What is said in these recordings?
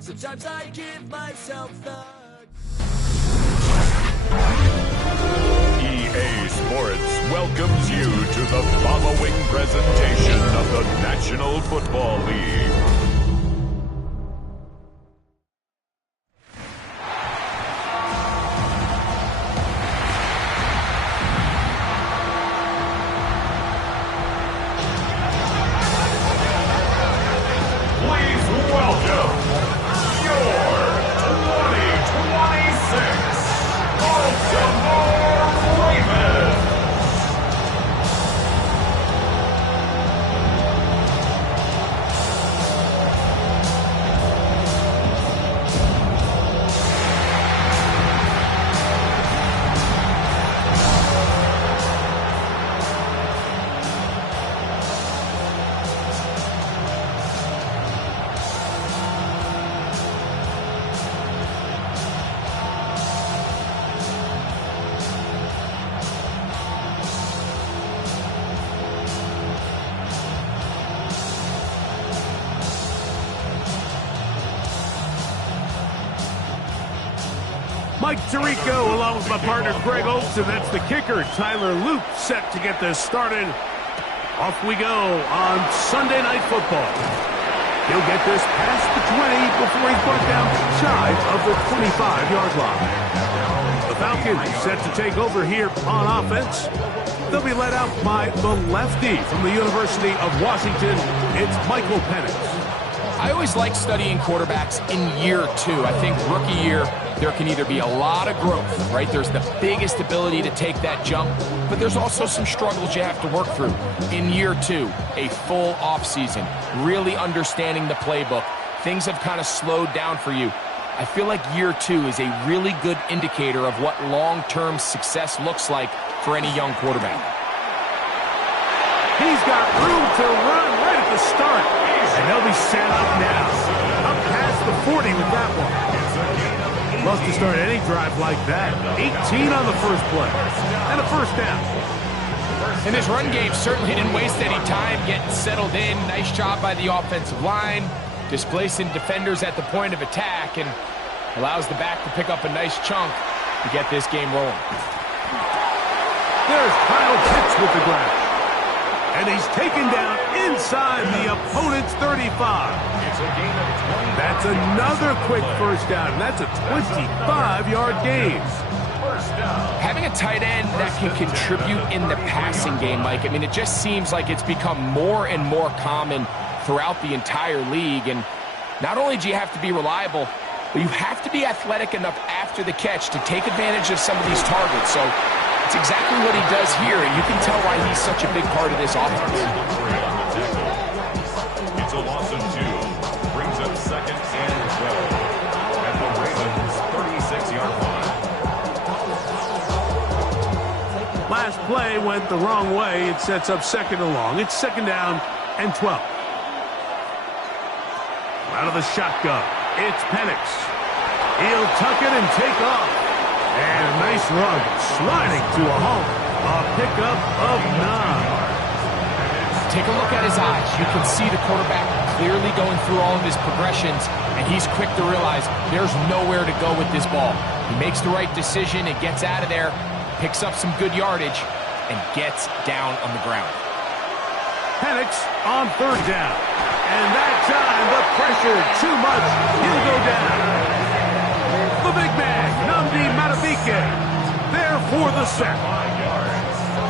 Sometimes I give myself the... EA Sports welcomes you to the following presentation of the National Football League. Mike Tirico along with my partner Greg Olson. That's the kicker, Tyler Luke, set to get this started. Off we go on Sunday Night Football. He'll get this past the 20 before he's brought down shy of the 25-yard line. The Falcons set to take over here on offense. They'll be led out by the lefty from the University of Washington. It's Michael Penix. I always like studying quarterbacks in year two. I think rookie year, there can either be a lot of growth, right? There's the biggest ability to take that jump, but there's also some struggles you have to work through. In year two, a full offseason, really understanding the playbook. Things have kind of slowed down for you. I feel like year two is a really good indicator of what long-term success looks like for any young quarterback. He's got room to run right at the start. And they'll be set up now. Up past the 40 with that one. Loves to start any drive like that. 18 on the first play. And a first down. And this run game certainly didn't waste any time getting settled in. Nice job by the offensive line. Displacing defenders at the point of attack. And allows the back to pick up a nice chunk to get this game rolling. There's Kyle Pitts with the grab. And he's taken down inside the opponent's 35. That's another quick first down. And that's a 25-yard gain. Having a tight end that can contribute in the passing game, Mike, I mean, it just seems like it's become more and more common throughout the entire league. And not only do you have to be reliable, but you have to be athletic enough after the catch to take advantage of some of these targets. So it's exactly what he does here, and you can tell why he's such a big part of this offense. It's a loss of 2. Brings up second and 12. At the Ravens' 36-yard line. Last play went the wrong way. It sets up second and long. It's second down and 12. Out of the shotgun, it's Penix. He'll tuck it and take off. And a nice run, sliding to a halt. A pickup of 9. Take a look at his eyes. You can see the quarterback clearly going through all of his progressions, and he's quick to realize there's nowhere to go with this ball. He makes the right decision and gets out of there, picks up some good yardage, and gets down on the ground. Penix on third down. And that time, the pressure too much. He'll go down. The big man, Nnamdi Madubuike, there for the sack.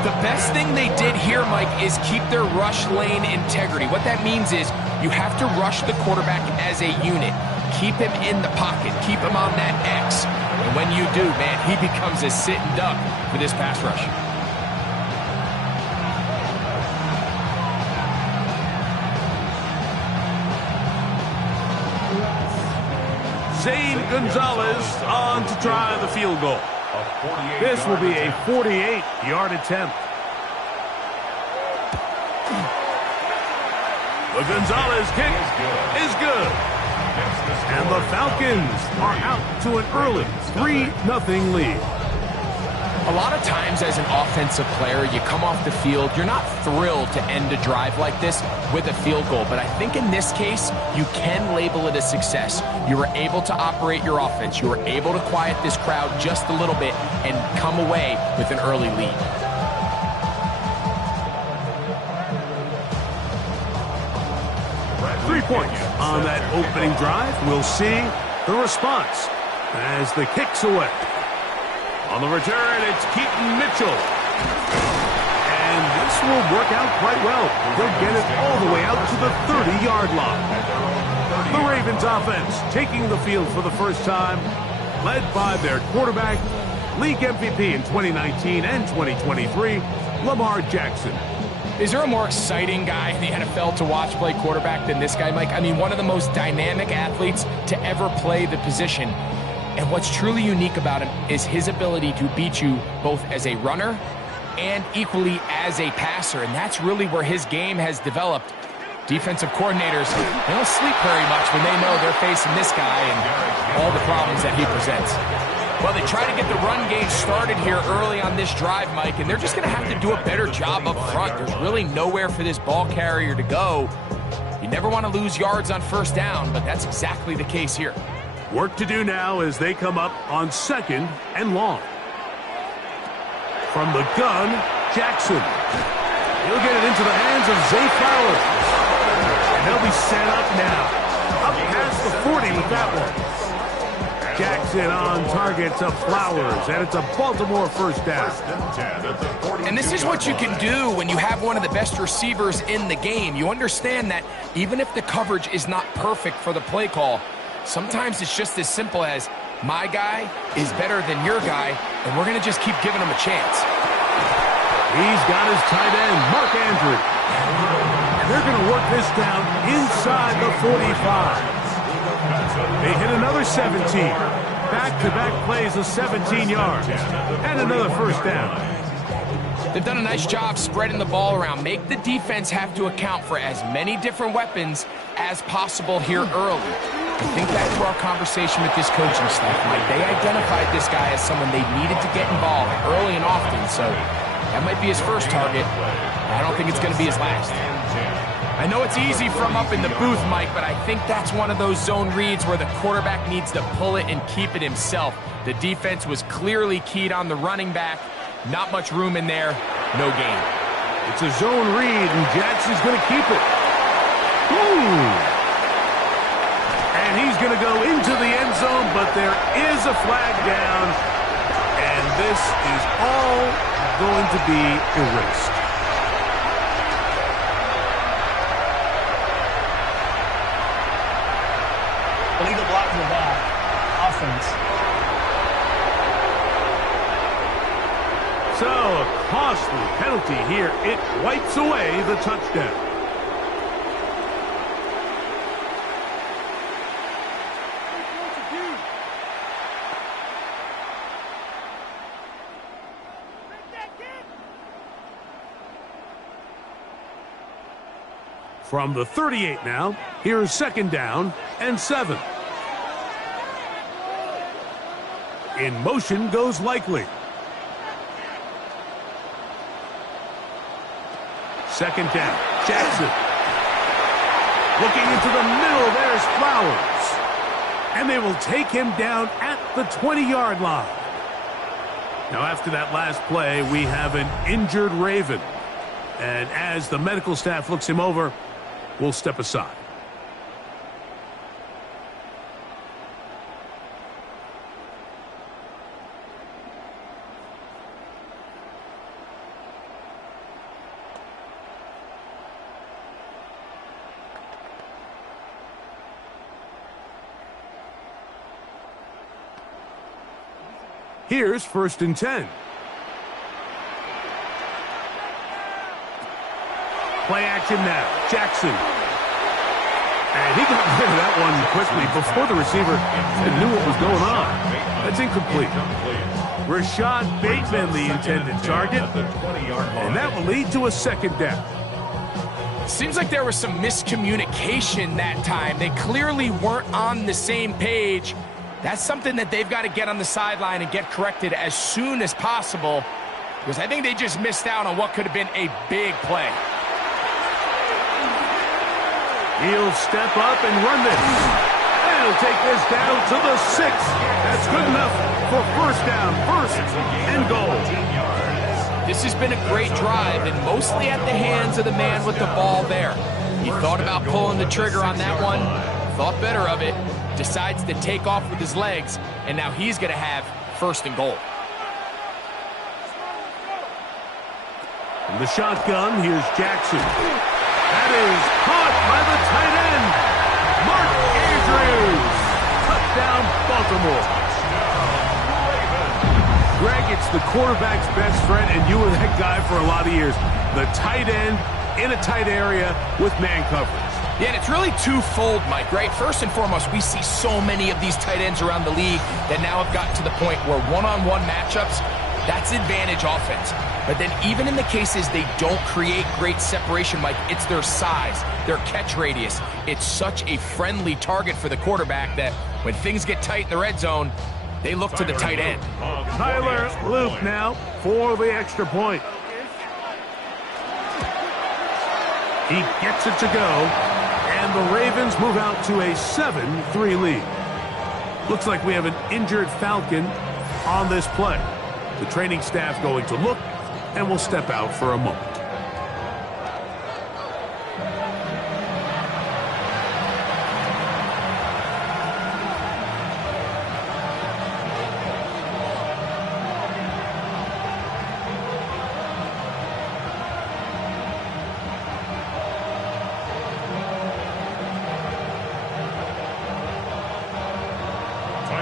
The best thing they did here, Mike, is keep their rush lane integrity. What that means is you have to rush the quarterback as a unit. Keep him in the pocket. Keep him on that X. And when you do, man, he becomes a sitting duck for this pass rush. Zane Gonzalez on to try the field goal. This will be a 48-yard attempt. The Gonzalez kick is good. And the Falcons are out to an early 3-0 lead. A lot of times as an offensive player, you come off the field, you're not thrilled to end a drive like this with a field goal. But I think in this case, you can label it a success. You were able to operate your offense. You were able to quiet this crowd just a little bit and come away with an early lead. 3 points on that opening drive. We'll see the response as the kick's away. On the return, it's Keaton Mitchell. And this will work out quite well. They'll get it all the way out to the 30-yard line. The Ravens offense taking the field for the first time, led by their quarterback, league MVP in 2019 and 2023, Lamar Jackson. Is there a more exciting guy in the NFL to watch play quarterback than this guy, Mike? I mean, one of the most dynamic athletes to ever play the position. And what's truly unique about him is his ability to beat you both as a runner and equally as a passer. And that's really where his game has developed. Defensive coordinators, they don't sleep very much when they know they're facing this guy and all the problems that he presents. Well, they try to get the run game started here early on this drive, Mike, and they're just going to have to do a better job up front. There's really nowhere for this ball carrier to go. You never want to lose yards on first down, but that's exactly the case here. Work to do now as they come up on 2nd and long. From the gun, Jackson. He'll get it into the hands of Zay Flowers. And they'll be set up now. Up past the 40 with that one. Jackson on target to Flowers, and it's a Baltimore first down. And this is what you can do when you have one of the best receivers in the game. You understand that even if the coverage is not perfect for the play call, sometimes it's just as simple as, my guy is better than your guy, and we're going to just keep giving him a chance. He's got his tight end, Mark Andrews. And they're going to work this down inside the 45. They hit another 17. Back-to-back plays of 17 yards. And another first down. They've done a nice job spreading the ball around. Make the defense have to account for as many different weapons as possible here early. I think back to our conversation with this coaching staff, Mike. They identified this guy as someone they needed to get involved early and often, so that might be his first target. I don't think it's going to be his last. I know it's easy from up in the booth, Mike, but I think that's one of those zone reads where the quarterback needs to pull it and keep it himself. The defense was clearly keyed on the running back. Not much room in there. No gain. It's a zone read, and Jackson's going to keep it. Ooh. And he's going to go into the end zone, but there is a flag down, and this is all going to be erased. Illegal block in the back. Offense. So, a costly penalty here. It wipes away the touchdown. From the 38 now, here's 2nd down and 7. In motion goes Likely. 2nd down, Jackson. Looking into the middle, there's Flowers. And they will take him down at the 20-yard line. Now after that last play, we have an injured Raven. And as the medical staff looks him over, we'll step aside. Here's 1st and 10. Play action now. Jackson. And he got rid of that one quickly before the receiver knew what was going on. That's incomplete. Rashad Bateman, the intended target. And that will lead to a 2nd down. Seems like there was some miscommunication that time. They clearly weren't on the same page. That's something that they've got to get on the sideline and get corrected as soon as possible, because I think they just missed out on what could have been a big play. He'll step up and run this. And he'll take this down to the 6. That's good enough for first down, first and goal. This has been a great drive, and mostly at the hands of the man with the ball there. He thought about pulling the trigger on that one, thought better of it, decides to take off with his legs, and now he's going to have first and goal. From the shotgun, here's Jackson. That is caught by the tight end, Mark Andrews. Touchdown, Baltimore. Greg, it's the quarterback's best friend, and you were that guy for a lot of years. The tight end in a tight area with man coverage. Yeah, and it's really twofold, Mike, right? First and foremost, we see so many of these tight ends around the league that now have gotten to the point where one-on-one matchups, that's advantage offense. But then even in the cases they don't create great separation, Mike, it's their size, their catch radius. It's such a friendly target for the quarterback that when things get tight in the red zone, they look to the tight end. Tyler Luke now for the extra point. He gets it to go, and the Ravens move out to a 7-3 lead. Looks like we have an injured Falcon on this play. The training staff going to look, and will step out for a moment.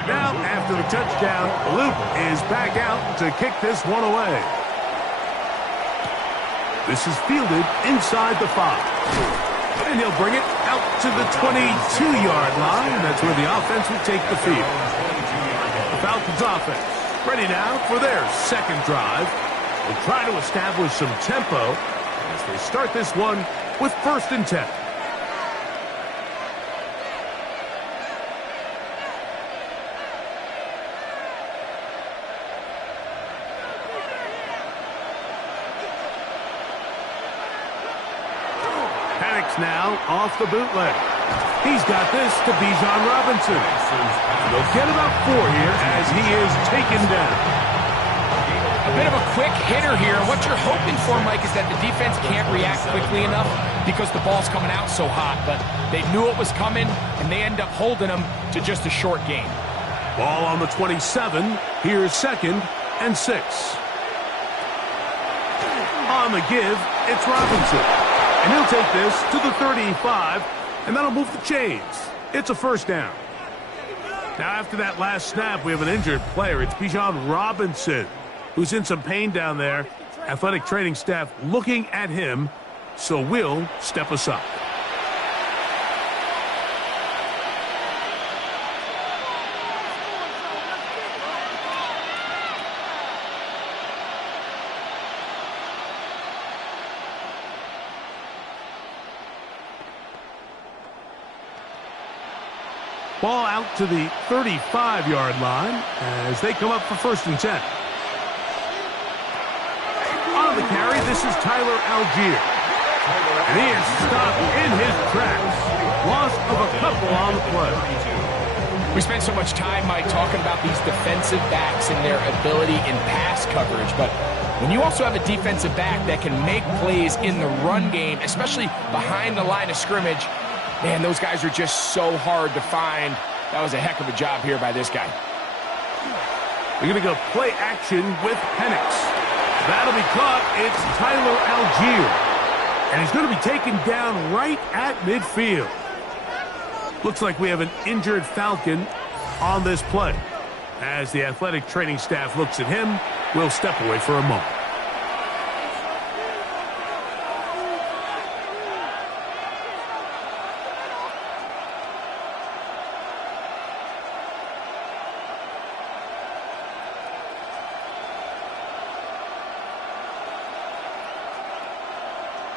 Now, after the touchdown, Luke is back out to kick this one away. This is fielded inside the 5. And he'll bring it out to the 22-yard line. That's where the offense will take the field. The Falcons offense ready now for their second drive. They'll try to establish some tempo as they start this one with 1st and 10. Now off the bootleg. He's got this to Bijan Robinson. They'll get about 4 here as he is taken down. A bit of a quick hitter here. What you're hoping for, Mike, is that the defense can't react quickly enough because the ball's coming out so hot. But they knew it was coming, and they end up holding them to just a short gain. Ball on the 27. Here's 2nd and 6. On the give, it's Robinson. And he'll take this to the 35, and that'll move the chains. It's a first down. Now, after that last snap, we have an injured player. It's Bijan Robinson, who's in some pain down there. Athletic training staff looking at him, so we'll step aside. Ball out to the 35-yard line as they come up for 1st and 10. On the carry, this is Tyler Algier. And he is stopped in his tracks. Loss of a couple on the play. We spend so much time, Mike, talking about these defensive backs and their ability in pass coverage, but when you also have a defensive back that can make plays in the run game, especially behind the line of scrimmage, man, those guys are just so hard to find. That was a heck of a job here by this guy. We're going to go play action with Penix. That'll be caught. It's Tyler Algier. And he's going to be taken down right at midfield. Looks like we have an injured Falcon on this play. As the athletic training staff looks at him, we'll step away for a moment.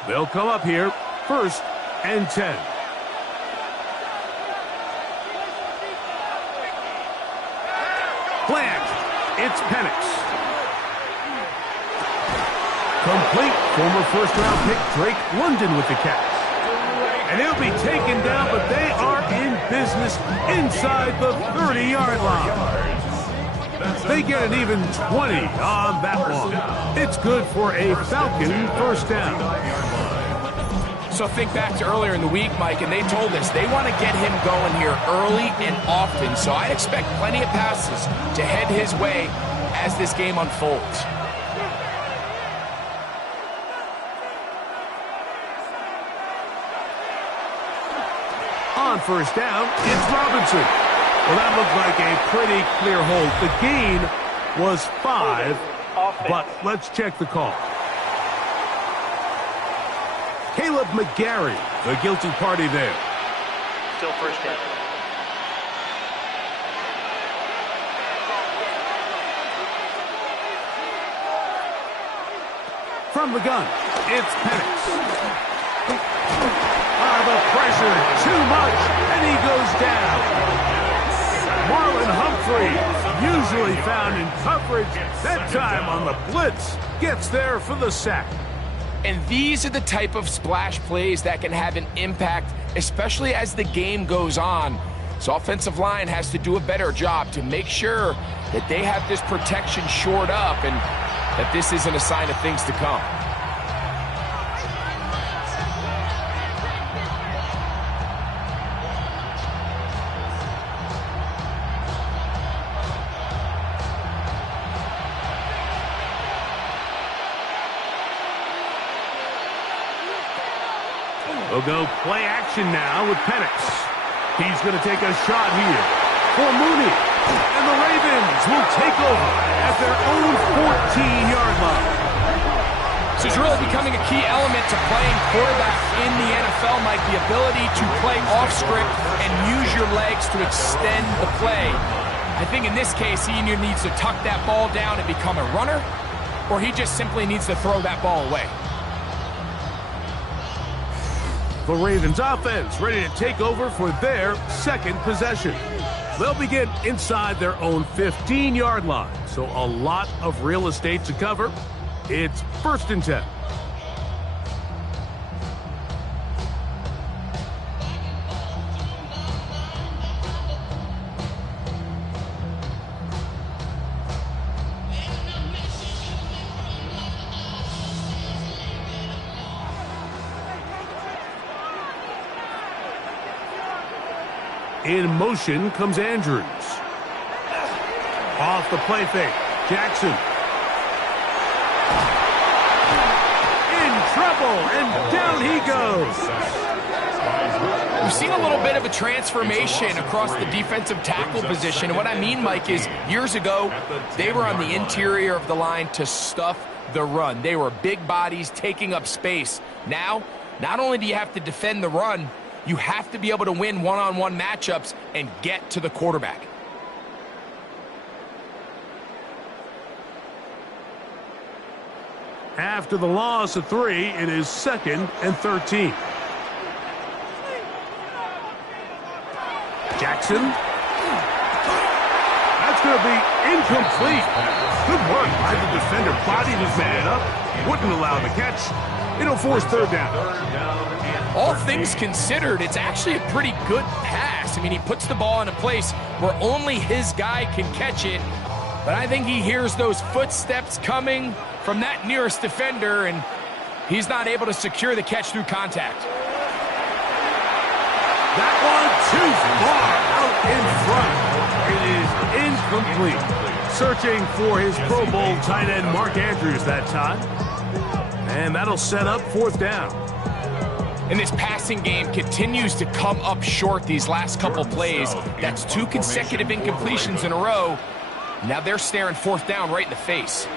They'll come up here, 1st and 10. Play action. It's Penix. Complete. Former first-round pick Drake London with the catch. And he'll be taken down, but they are in business inside the 30-yard line. They get an even 20 on that one. It's good for a Falcon first down. So think back to earlier in the week, Mike, and they told us they want to get him going here early and often. So I expect plenty of passes to head his way as this game unfolds. On first down, it's Robinson. Well, that looked like a pretty clear hold. The gain was 5, but let's check the call. Caleb McGarry, the guilty party there. Still first down. From the gun, it's Penix. The pressure, too much, and he goes down. Marlon Humphrey, usually found in coverage, that time on the blitz, gets there for the sack. And these are the type of splash plays that can have an impact, especially as the game goes on. So offensive line has to do a better job to make sure that they have this protection shored up and that this isn't a sign of things to come. We'll go play action now with Penix. He's going to take a shot here for Mooney. And the Ravens will take over at their own 14-yard line. This is really becoming a key element to playing quarterback in the NFL, Mike, the ability to play off script and use your legs to extend the play. I think in this case, he either needs to tuck that ball down and become a runner, or he just simply needs to throw that ball away. The Ravens offense ready to take over for their second possession. They'll begin inside their own 15-yard line, so a lot of real estate to cover. It's 1st and 10. In motion comes Andrews. Off the play fake, Jackson. In trouble, and down he goes. We've seen a little bit of a transformation across the defensive tackle position. And what I mean, Mike, is years ago, they were on the interior of the line to stuff the run. They were big bodies taking up space. Now, not only do you have to defend the run, you have to be able to win one-on-one matchups and get to the quarterback. After the loss of 3, it is 2nd and 13. Jackson. That's going to be incomplete. Good work by the defender. Bodied his man up. Wouldn't allow the catch. It'll force 3rd down. All things considered, it's actually a pretty good pass. I mean, he puts the ball in a place where only his guy can catch it. But I think he hears those footsteps coming from that nearest defender, and he's not able to secure the catch through contact. That one too far out in front. It is incomplete. Searching for his Pro Bowl tight end Mark Andrews that time. And that'll set up 4th down. And this passing game continues to come up short these last couple plays. That's 2 consecutive incompletions in a row. Now they're staring 4th down right in the face.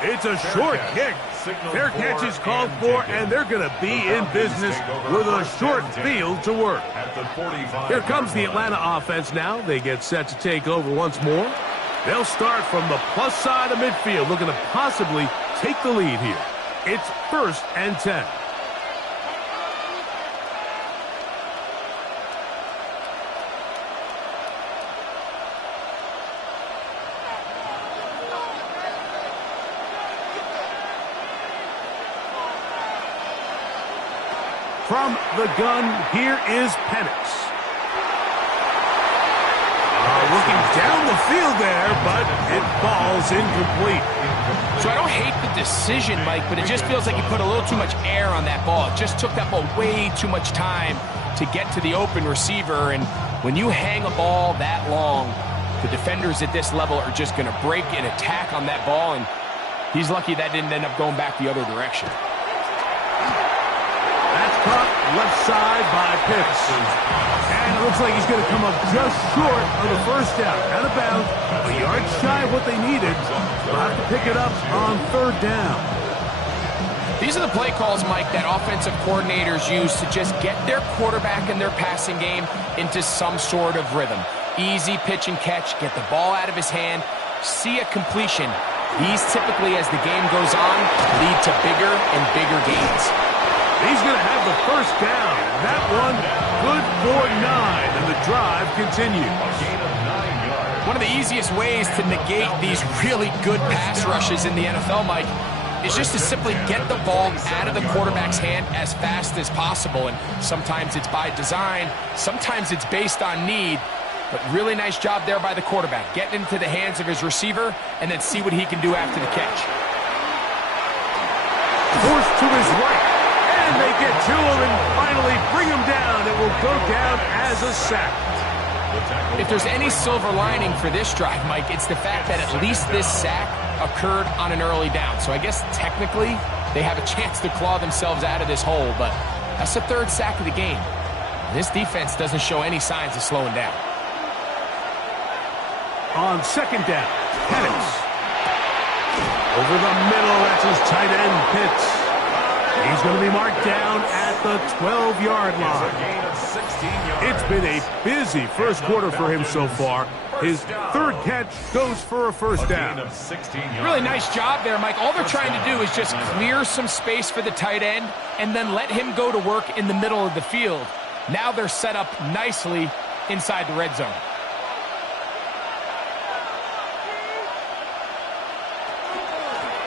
It's a short kick. Their catch is called for, and they're going to be in business with a short field to work. Here comes the Atlanta offense now. They get set to take over once more. They'll start from the plus side of midfield, looking to possibly take the lead here. It's 1st and 10. From the gun, here is Penix. Looking down the field there, but it falls incomplete. So I don't hate the decision, Mike, but it just feels like he put a little too much air on that ball. It just took that ball way too much time to get to the open receiver, and when you hang a ball that long, the defenders at this level are just going to break and attack on that ball, and he's lucky that didn't end up going back the other direction. That's caught left side by Pitts. And it looks like he's going to come up just short of the first down. Out of bounds, a yard shy of what they needed. They'll have to pick it up on third down. These are the play calls, Mike, that offensive coordinators use to just get their quarterback and their passing game into some sort of rhythm. Easy pitch and catch, get the ball out of his hand, see a completion. These typically, as the game goes on, lead to bigger and bigger gains. He's going to have the first down. That one, good for 9, and the drive continues. One of the easiest ways to negate these really good pass rushes in the NFL, Mike, is just to simply get the ball out of the quarterback's hand as fast as possible. And sometimes it's by design, sometimes it's based on need, but really nice job there by the quarterback. Getting into the hands of his receiver and then see what he can do after the catch. Forced to his right. And they get to him and finally bring him down. It will go down as a sack. If there's any silver lining for this drive, Mike, it's the fact that at least this sack occurred on an early down. So I guess technically they have a chance to claw themselves out of this hole, but that's the third sack of the game. This defense doesn't show any signs of slowing down. On second down, Penix. Over the middle, that's his tight end, Pitts. He's going to be marked down at the 12-yard line. It's been a busy first quarter for him so far. His third catch goes for a first down. Really nice job there, Mike. All they're trying to do is just clear some space for the tight end and then let him go to work in the middle of the field. Now they're set up nicely inside the red zone.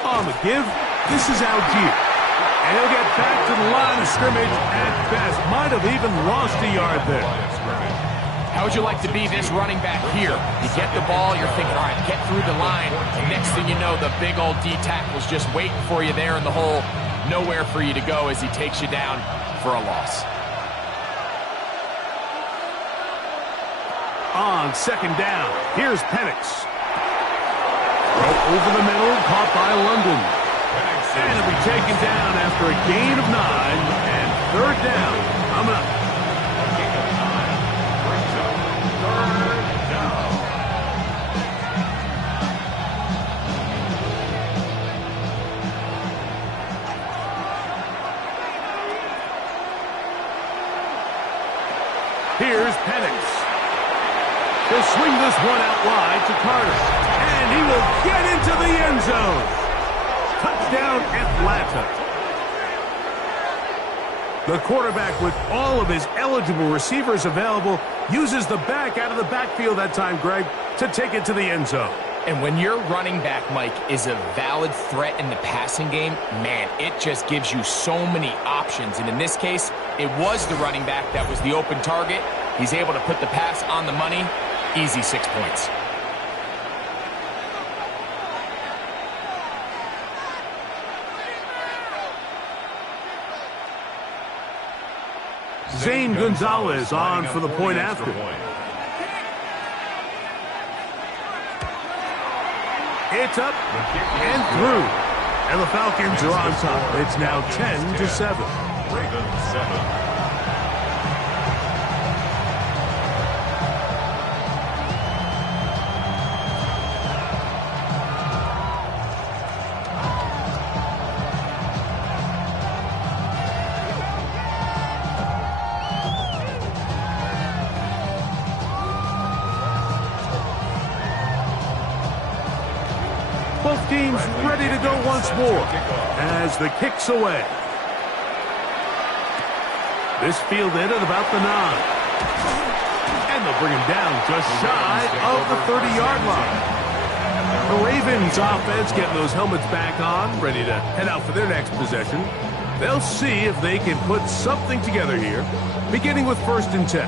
On the give, this is Algier. And he'll get back to the line of scrimmage at best. Might have even lost a yard there. How would you like to be this running back here? You get the ball, you're thinking, all right, get through the line. And next thing you know, the big old D tackle's just waiting for you there in the hole. Nowhere for you to go as he takes you down for a loss. On second down, here's Penix. Throw over the middle, caught by London. And it'll be taken down after a gain of 9, and third down coming up. Here's Penix. He'll swing this one out wide to Carter. And he will get into the end zone. Touchdown, Atlanta. The quarterback, with all of his eligible receivers available, uses the back out of the backfield that time, Greg, to take it to the end zone. And when your running back, Mike, is a valid threat in the passing game, man, it just gives you so many options. And in this case, it was the running back that was the open target. He's able to put the pass on the money. Easy 6 points. Zane Gonzalez on for the point after. It's up and through. And the Falcons are on top. It's now 10-7. Both teams ready to go once more as the kick's away. This fielded at about the 9. And they'll bring him down just shy of the 30-yard line. The Ravens offense getting those helmets back on, ready to head out for their next possession. They'll see if they can put something together here, beginning with 1st and 10.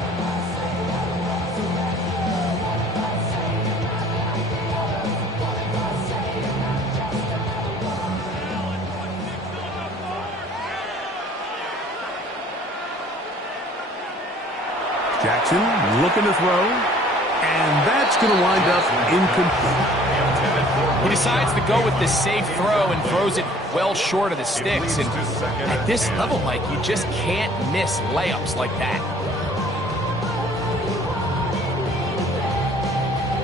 Jackson looking to throw, and that's going to wind up incomplete. He decides to go with the safe throw and throws it well short of the sticks. And at this level, Mike, you just can't miss layups like that.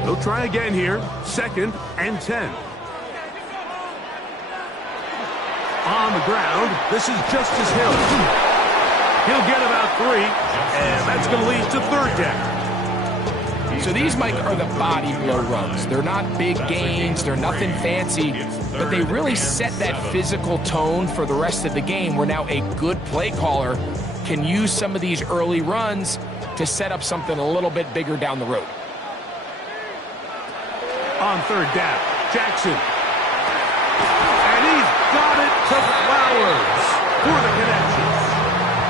They'll try again here. 2nd and 10. On the ground, this is Justice Hill. He'll get about 3, and that's going to lead to 3rd down. So these, Mike, are the body blow runs. They're not big gains, they're nothing fancy, but they really set that physical tone for the rest of the game where now a good play caller can use some of these early runs to set up something a little bit bigger down the road. On 3rd down, Jackson. And he's got it to Flowers for the connection.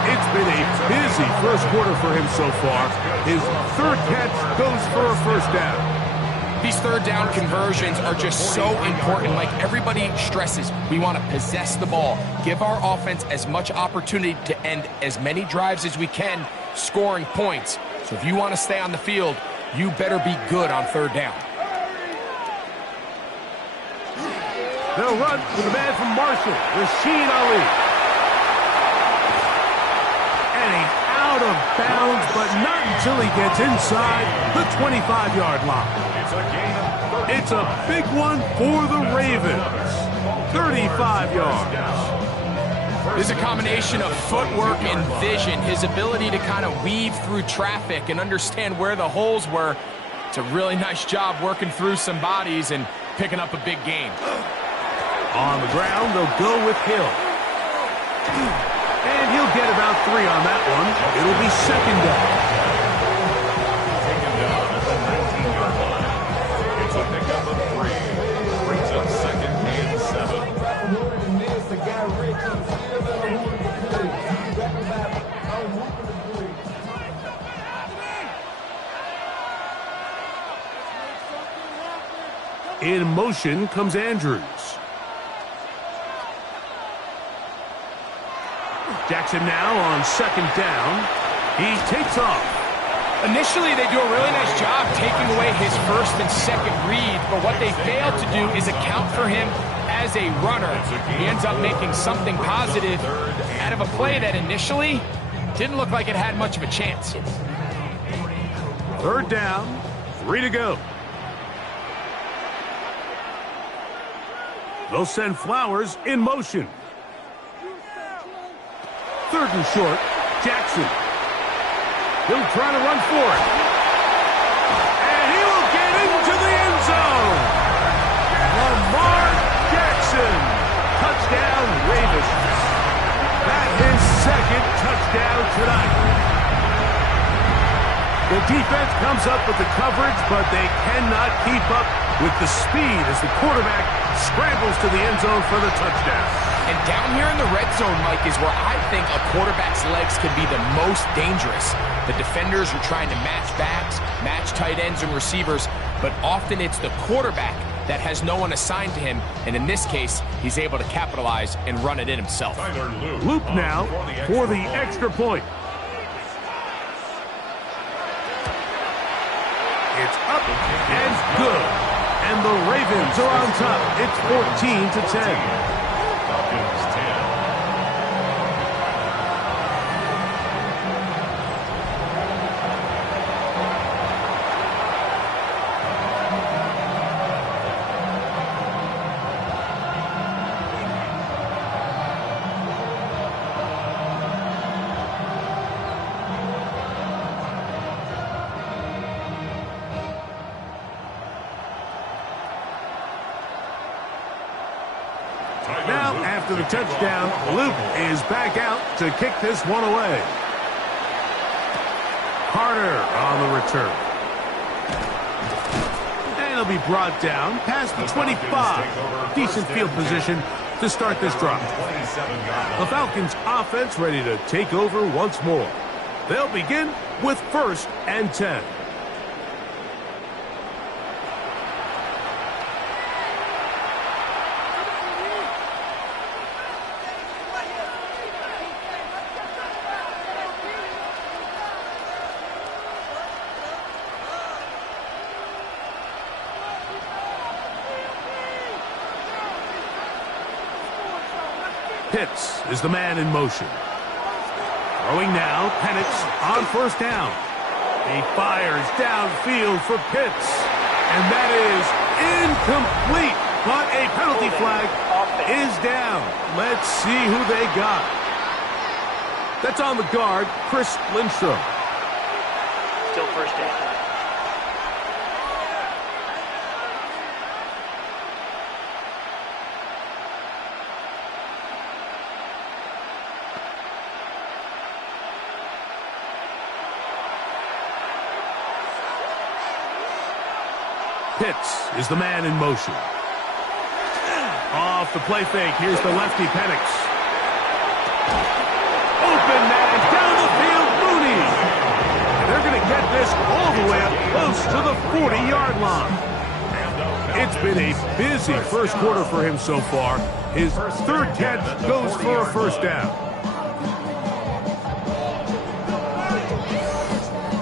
It's been a busy first quarter for him so far. His 3rd catch goes for a 1st down. These 3rd down conversions are just so important. Like everybody stresses, we want to possess the ball, give our offense as much opportunity to end as many drives as we can, scoring points. So if you want to stay on the field, you better be good on 3rd down. They'll run with the man from Marshall, Rashid Ali. And he's out of bounds, but not until he gets inside the 25-yard line. It's a big one for the Ravens. 35 yards. There's a combination of footwork and vision, his ability to kind of weave through traffic and understand where the holes were. It's a really nice job working through some bodies and picking up a big gain. On the ground, they'll go with Hill. And he'll get about 3 on that one. It'll be 2nd down. Taken down at the 19-yard line. It's a pickup of 3. Brings up 2nd and 7. In motion comes Andrews. Jackson now on 2nd down. He takes off. Initially, they do a really nice job taking away his 1st and 2nd read, but what they fail to do is account for him as a runner. He ends up making something positive out of a play that initially didn't look like it had much of a chance. 3rd down, 3 to go. They'll send Flowers in motion. 3rd and short, Jackson. He'll try to run for it. And he will get into the end zone. Lamar Jackson. Touchdown, Ravens. That's his 2nd touchdown tonight. The defense comes up with the coverage, but they cannot keep up with the speed as the quarterback scrambles to the end zone for the touchdown. And down here in the red zone, Mike, is where I think a quarterback's legs can be the most dangerous. The defenders are trying to match backs, match tight ends and receivers, but often it's the quarterback that has no one assigned to him, and in this case, he's able to capitalize and run it in himself. Loop now for the extra point. It's up and good. And the Ravens are on top. It's 14-10. Falcons 10. Now, after the touchdown, Luke is back out to kick this one away. Carter on the return. And he'll be brought down past the 25. Decent field position to start this drive. The Falcons offense ready to take over once more. They'll begin with 1st and 10. Pitts is the man in motion. Throwing now, Penix on 1st down. He fires downfield for Pitts. And that is incomplete. But a penalty flag is down. Let's see who they got. That's on the guard, Chris Lindstrom. Still 1st down. Pitts is the man in motion. Off the play fake, here's the lefty Penix. Open man, down the field, Mooney. And they're going to get this all the way up close to the 40-yard line. It's been a busy first quarter for him so far. His 3rd catch goes for a 1st down.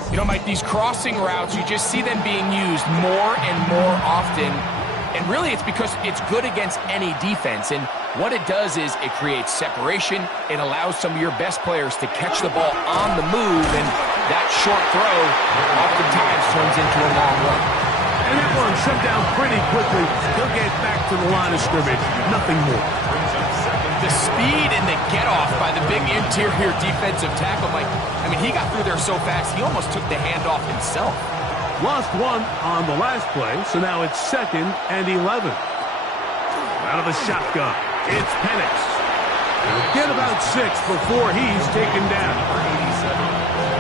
You know, Mike, these crossing routes, you just see them being used more and more often. And really, it's because it's good against any defense. And what it does is it creates separation. It allows some of your best players to catch the ball on the move. And that short throw oftentimes turns into a long run. And that one shut down pretty quickly. He'll get back to the line of scrimmage. Nothing more. The speed and the get-off by the big interior defensive tackle, Mike, I mean, he got through there so fast, he almost took the handoff himself. Lost 1 on the last play, so now it's 2nd and 11. Out of the shotgun, it's Penix. He'll get about 6 before he's taken down.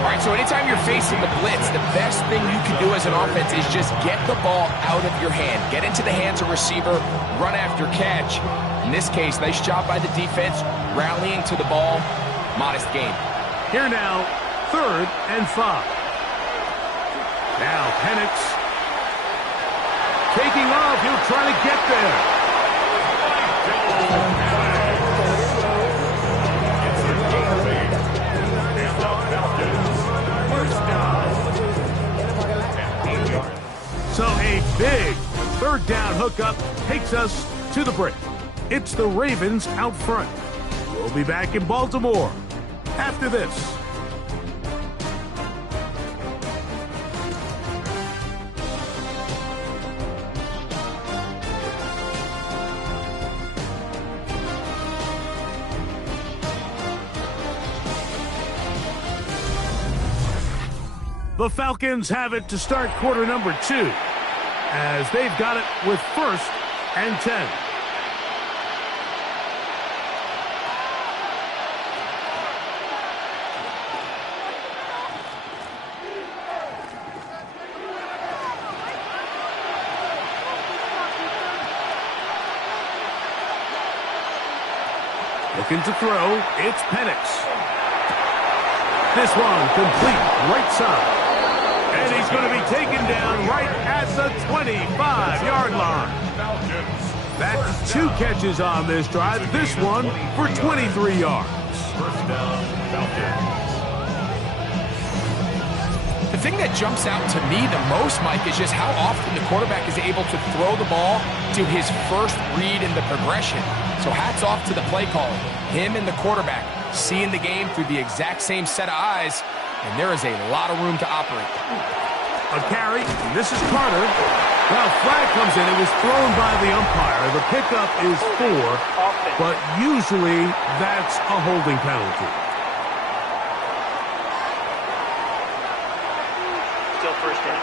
All right, so anytime you're facing the blitz, the best thing you can do as an offense is just get the ball out of your hand. Get into the hands of receiver, run after catch. In this case, nice job by the defense, rallying to the ball. Modest gain. Here now, 3rd and 5. Now Penix taking off. He'll try to get there. So a big 3rd down hookup takes us to the break. It's the Ravens out front. We'll be back in Baltimore after this. The Falcons have it to start quarter number 2, as they've got it with 1st and 10. Looking to throw, it's Penix. This one complete, right side. And he's going to be taken down right at the 25-yard line. That's 2 catches on this drive. This one for 23 yards. 1st down, Falcons. The thing that jumps out to me the most, Mike, is just how often the quarterback is able to throw the ball to his first read in the progression. So hats off to the play caller. Him and the quarterback seeing the game through the exact same set of eyes, and there is a lot of room to operate. A carry. This is Carter. Well, flag comes in. It was thrown by the umpire. The pickup is 4, but usually that's a holding penalty. Still 1st down.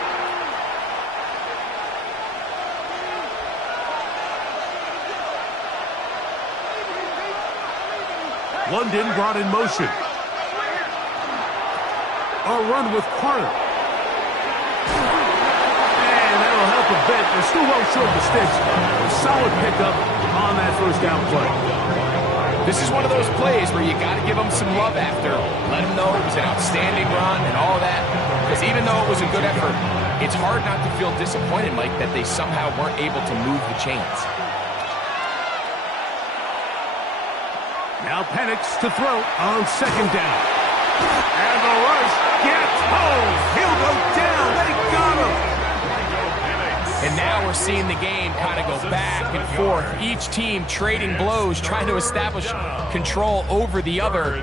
London brought in motion. A run with Carter. And that'll help a bit. They're still well short of the sticks. A solid pickup on on that first down play. This is one of those plays where you got to give them some love after. Let them know it was an outstanding run and all that. Because even though it was a good effort, it's hard not to feel disappointed, Mike, that they somehow weren't able to move the chains. Now Penix to throw on second down. And the rush gets home. He'll go down. They got him. And now we're seeing the game kind of go back and forth. Each team trading blows, trying to establish control over the other.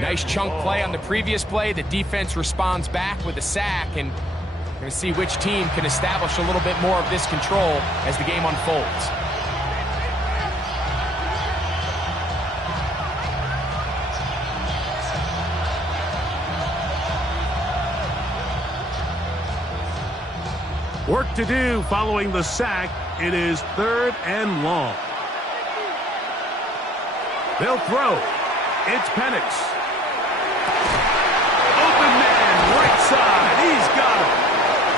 Nice chunk play on the previous play. The defense responds back with a sack, and we're going to see which team can establish a little bit more of this control as the game unfolds. Work to do following the sack. It is 3rd and long. They'll throw. It's Penix. Open man, right side. He's got it.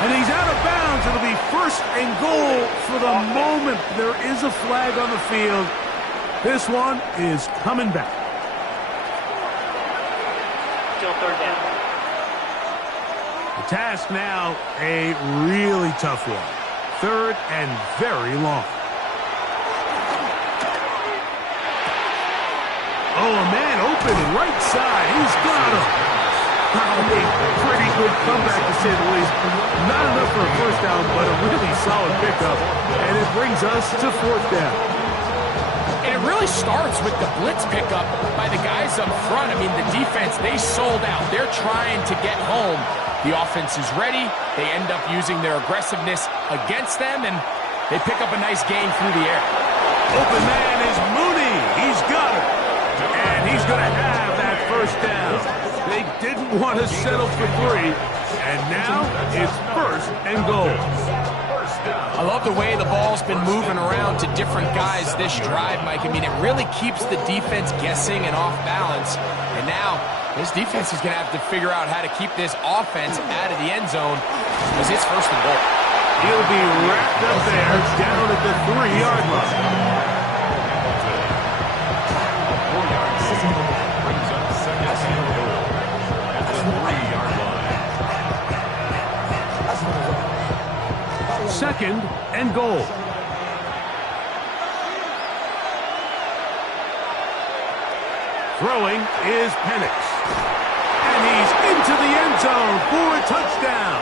And he's out of bounds. It'll be 1st and goal for the moment. There is a flag on the field. This one is coming back. Still 3rd down. The task now, a really tough one. 3rd and very long. Oh, a man open right side. He's got him. A pretty good comeback, to say the least. Not enough for a first down, but a really solid pickup. And it brings us to 4th down. And it really starts with the blitz pickup by the guys up front. I mean, the defense, they sold out. They're trying to get home. The offense is ready. They end up using their aggressiveness against them, and they pick up a nice gain through the air. Open man is Mooney. He's got it. And he's going to have that first down. They didn't want to settle for 3. And now it's 1st and goal. I love the way the ball's been moving around to different guys this drive, Mike. I mean, it really keeps the defense guessing and off balance. And now this defense is going to have to figure out how to keep this offense out of the end zone as it's 1st and goal. He'll be wrapped up there down at the 3-yard line. Brings up 2nd and goal at the 3-yard line. 2nd and goal. Throwing is Penix. And he's into the end zone for a touchdown.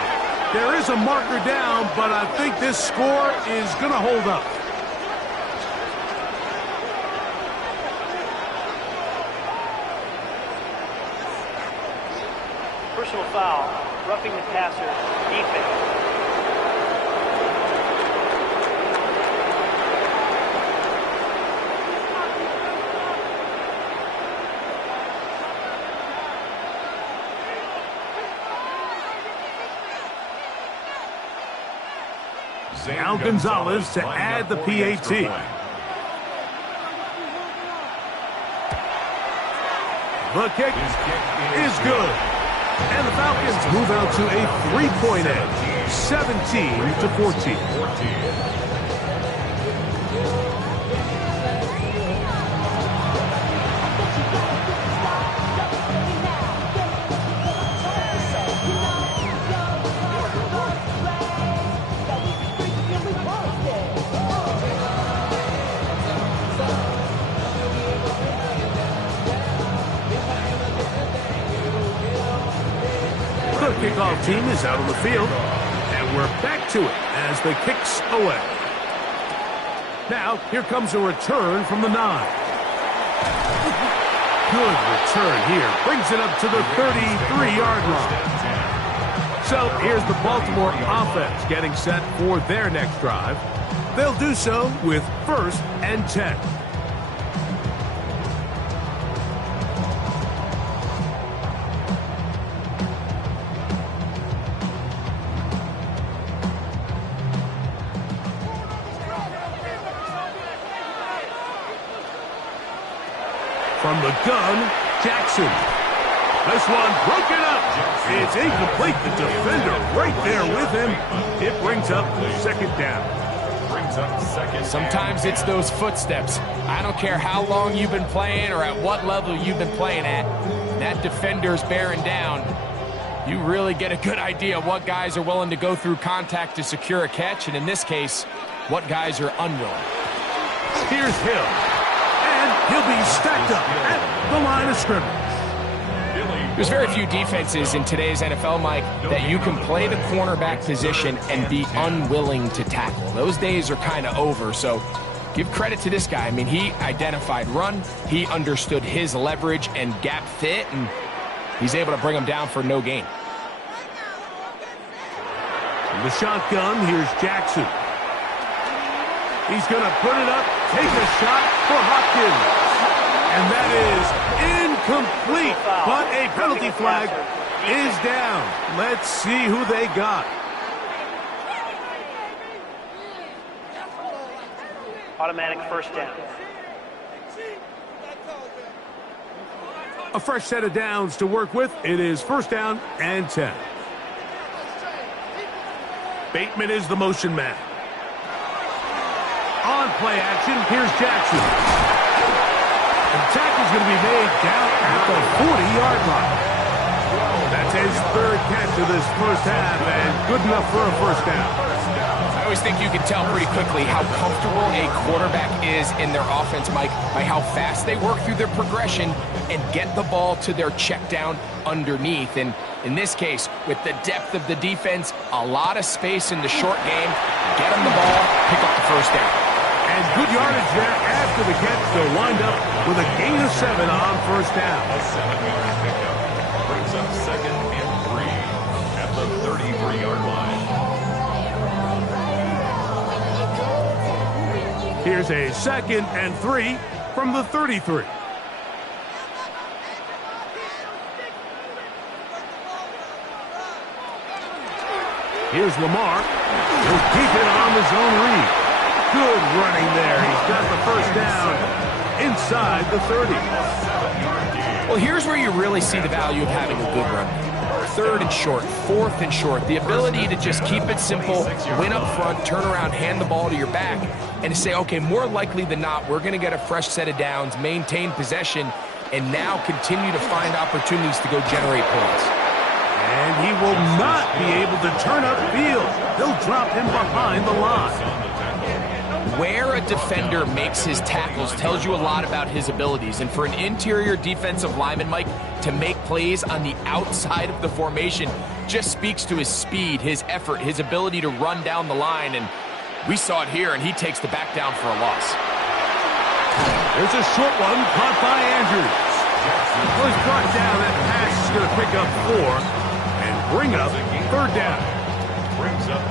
There is a marker down, but I think this score is going to hold up. Personal foul, roughing the passer, defense. Now Gonzalez to add the PAT. The kick is good. And the Falcons move out to a 3-point edge, 17-14. The kickoff team is out on the field, and we're back to it as the kick's away. Now, here comes a return from the 9. Good return here. Brings it up to the 33-yard line. So, here's the Baltimore offense getting set for their next drive. They'll do so with 1st and 10. From the gun, Jackson. This one broken up. It's incomplete. The defender right there with him. It brings up 2nd down. Brings up second. Sometimes it's those footsteps. I don't care how long you've been playing or at what level you've been playing at. That defender's bearing down. You really get a good idea of what guys are willing to go through contact to secure a catch, and in this case, what guys are unwilling. Here's Hill, and he'll be stacked up at the line of scrimmage. There's very few defenses in today's NFL, Mike, that you can play the cornerback position and be unwilling to tackle. Those days are kind of over, so give credit to this guy. I mean, he identified run, he understood his leverage and gap fit, and he's able to bring him down for no gain. In the shotgun, here's Jackson. He's going to put it up, take a shot for Hopkins. And that is incomplete, but a penalty flag is down. Let's see who they got. Automatic first down. A fresh set of downs to work with. It is first down and 10. Bateman is the motion man. On play action, here's Jackson. The tackle's going to be made down at the 40-yard line. That's his third catch of this first half, and good enough for a first down. I always think you can tell pretty quickly how comfortable a quarterback is in their offense, Mike, by how fast they work through their progression and get the ball to their check down underneath. And in this case, with the depth of the defense, a lot of space in the short game, get them the ball, pick up the first down. And good yardage there after the catch. They'll wind up with a gain of 7 on first down. A 7-yard pickup brings up second and 3 at the 33-yard line. Here's a second and 3 from the 33. Here's Lamar. He'll keep it on the zone read. Good running there. He's got the first down inside the 30. Well, here's where you really see the value of having a good run. Third and short, fourth and short. The ability to just keep it simple, win up front, turn around, hand the ball to your back, and to say, okay, more likely than not, we're going to get a fresh set of downs, maintain possession, and now continue to find opportunities to go generate points. And he will not be able to turn upfield. They'll drop him behind the line. Where a defender makes his tackles tells you a lot about his abilities. And for an interior defensive lineman, Mike, to make plays on the outside of the formation just speaks to his speed, his effort, his ability to run down the line. And we saw it here, and he takes the back down for a loss. There's a short one caught by Andrews. Well, he's brought down. That pass is going to pick up 4 and bring up third down.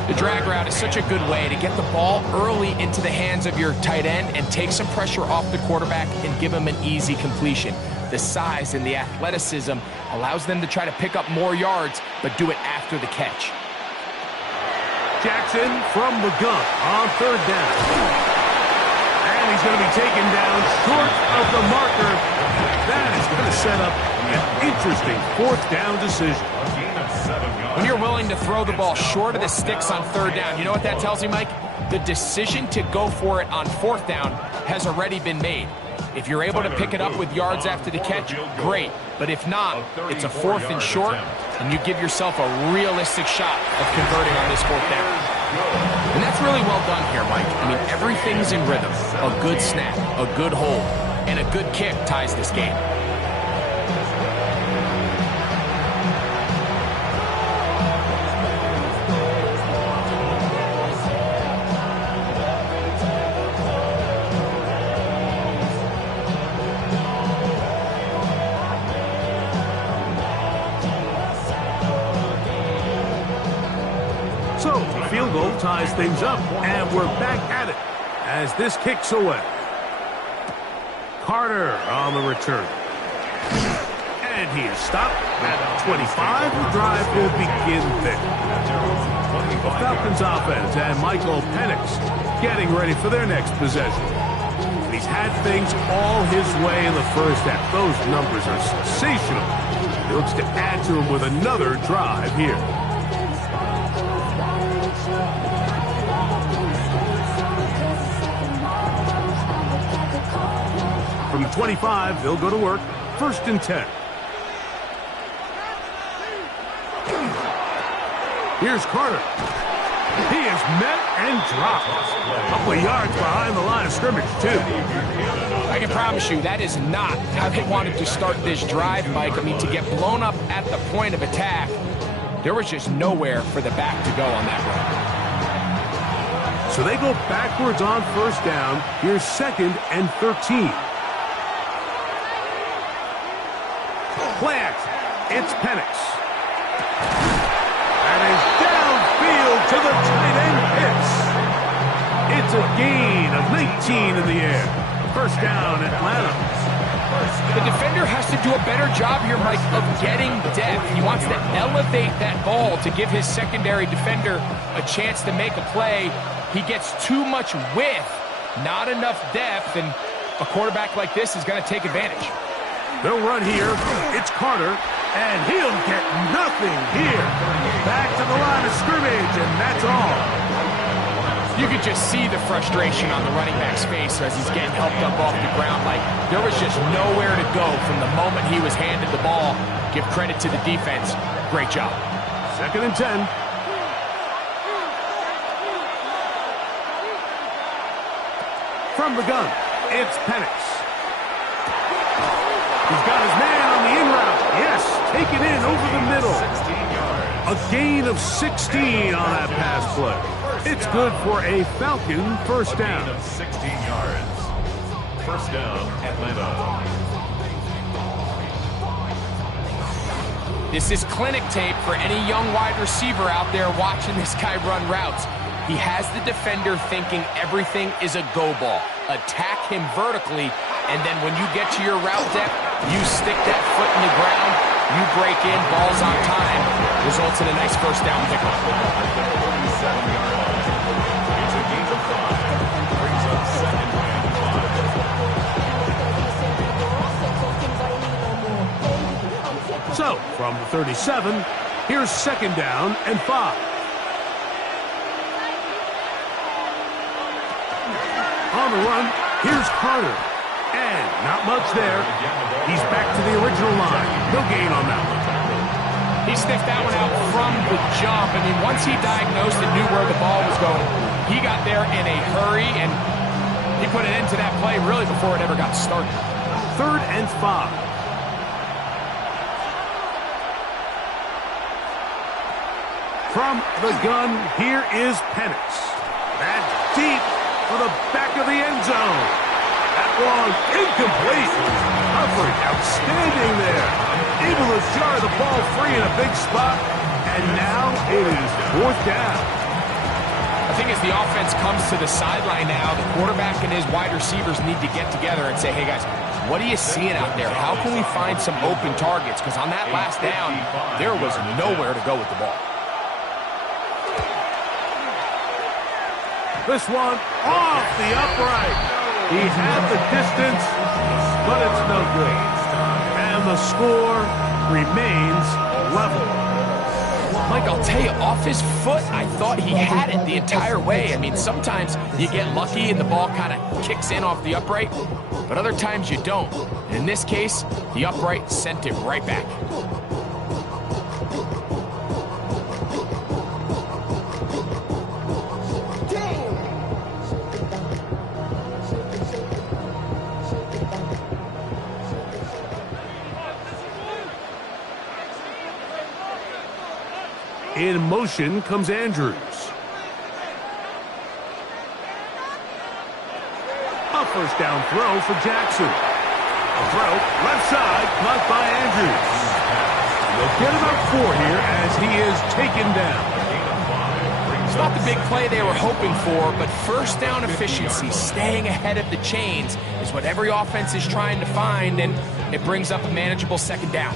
The drag route is such a good way to get the ball early into the hands of your tight end and take some pressure off the quarterback and give him an easy completion. The size and the athleticism allows them to try to pick up more yards, but do it after the catch. Jackson from the gun on third down. And he's going to be taken down short of the marker. That is going to set up an interesting fourth down decision. When you're willing to throw the ball short of the sticks on third down, you know what that tells me, Mike? The decision to go for it on fourth down has already been made. If you're able to pick it up with yards after the catch, great. But if not, it's a fourth and short, and you give yourself a realistic shot of converting on this fourth down. And that's really well done here, Mike. I mean, everything's in rhythm. A good snap, a good hold, and a good kick ties this game. So, the field goal ties things up, and we're back at it as this kicks away. Carter on the return. And he is stopped at 25. The drive will begin there. The Falcons offense and Michael Penix getting ready for their next possession. And he's had things all his way in the first half. Those numbers are sensational. He looks to add to them with another drive here. From the 25, they'll go to work. 1st and 10. Here's Carter. He is met and dropped. A couple of yards behind the line of scrimmage, too. I can promise you that is not how they wanted to start this drive, Mike. I mean, to get blown up at the point of attack, there was just nowhere for the back to go on that run. So they go backwards on 1st down. Here's 2nd and 13. Play action. It's Penix. And is downfield to the tight end hits. It's a gain of 19 in the air. 1st down, Atlanta. The defender has to do a better job here, Mike, of getting depth. He wants to elevate that ball to give his secondary defender a chance to make a play. He gets too much width, not enough depth, and a quarterback like this is going to take advantage. They'll run here. It's Carter, and he'll get nothing here. Back to the line of scrimmage, and that's all. You could just see the frustration on the running back's face as he's getting helped up off the ground. Like, there was just nowhere to go from the moment he was handed the ball. Give credit to the defense. Great job. 2nd and 10. From the gun, it's Penix. He's got his man on the in route. Yes, take it in over the middle. A gain of 16 on that pass play. It's good for a Falcon 1st down. 16 yards. 1st down, Atlanta. This is clinic tape for any young wide receiver out there watching this guy run routes. He has the defender thinking everything is a go ball. Attack him vertically, and then when you get to your route depth, you stick that foot in the ground, you break in, balls on time, results in a nice 1st down pickup. 37 yards. It's a gain of 5. Brings up 2nd and 5. So, from the 37, here's 2nd down and 5. On the run, here's Carter. And not much there. He's back to the original line. No gain on that one. He sniffed that one out from the jump. I mean, once he diagnosed and knew where the ball was going, he got there in a hurry, and he put an end to that play really before it ever got started. 3rd and 5. From the gun, here is Penix. That's deep for the back of the end zone. That one incomplete. Coverage outstanding there. Able to jar the ball free in a big spot. And now it is 4th down. I think as the offense comes to the sideline now, the quarterback and his wide receivers need to get together and say, hey guys, what are you seeing out there? How can we find some open targets? Because on that last down, there was nowhere to go with the ball. This one off the upright. He had the distance, but it's no good. And the score remains level. Mike, I'll tell you, off his foot, I thought he had it the entire way. I mean, sometimes you get lucky and the ball kind of kicks in off the upright, but other times you don't. And in this case, the upright sent it right back. In motion comes Andrews. A 1st down throw for Jackson. A throw left side, caught by Andrews. They'll get about 4 here as he is taken down. It's not the big play they were hoping for, but 1st down efficiency, staying ahead of the chains, is what every offense is trying to find, and it brings up a manageable 2nd down.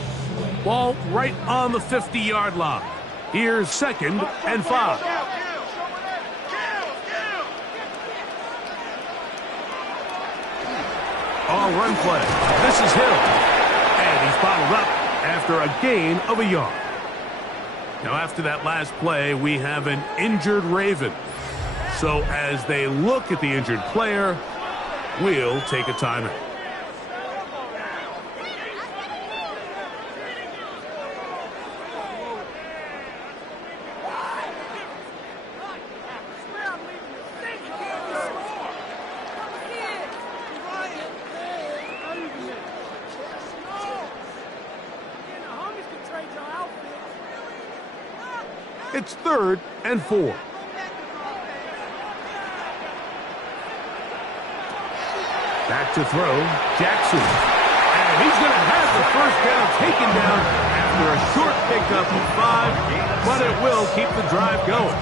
Ball right on the 50-yard line. Here's 2nd and 5. On run play. This is Hill. And he's bottled up after a gain of a yard. Now after that last play, we have an injured Raven. So as they look at the injured player, we'll take a timeout. It's 3rd and 4. Back to throw, Jackson. And he's going to have the first down taken down after a short pickup of 5, but it will keep the drive going.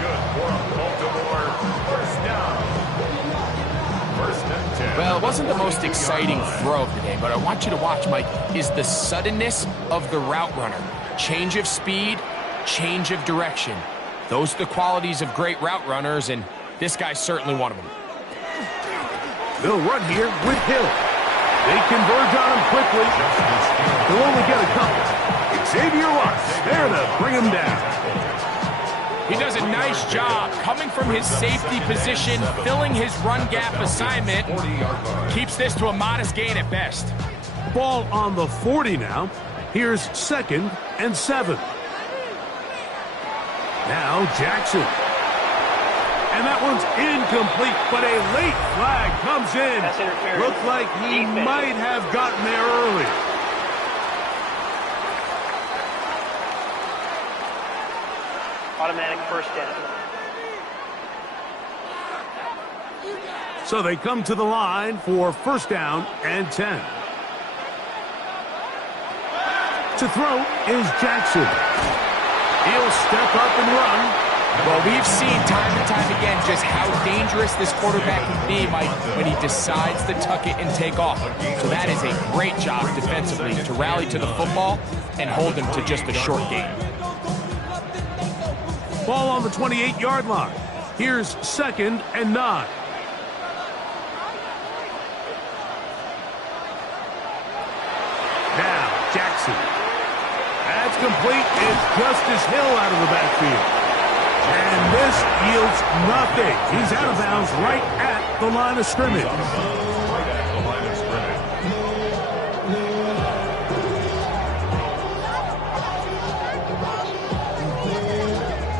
Well, it wasn't the most exciting throw of the day, but I want you to watch, Mike, is the suddenness of the route runner. Change of speed, change of direction. Those are the qualities of great route runners, and this guy's certainly one of them. They'll run here with Hill. They converge on him quickly. They'll only get a couple. Xavier Watts there to bring him down. He does a nice job coming from his safety position, filling his run gap assignment. Keeps this to a modest gain at best. Ball on the 40 now. Here's 2nd and 7. Now Jackson. And that one's incomplete, but a late flag comes in. Looks like he might have gotten there early. Automatic first down. So they come to the line for 1st down and 10. To throw is Jackson. He'll step up and run. Well, we've seen time and time again just how dangerous this quarterback can be, Mike, when he decides to tuck it and take off. So that is a great job defensively to rally to the football and hold him to just a short gain. Ball on the 28-yard line. Here's 2nd and 9. Now, Jackson. That's complete. It's Justice Hill out of the backfield. And this yields nothing. He's out of bounds right at the line of scrimmage.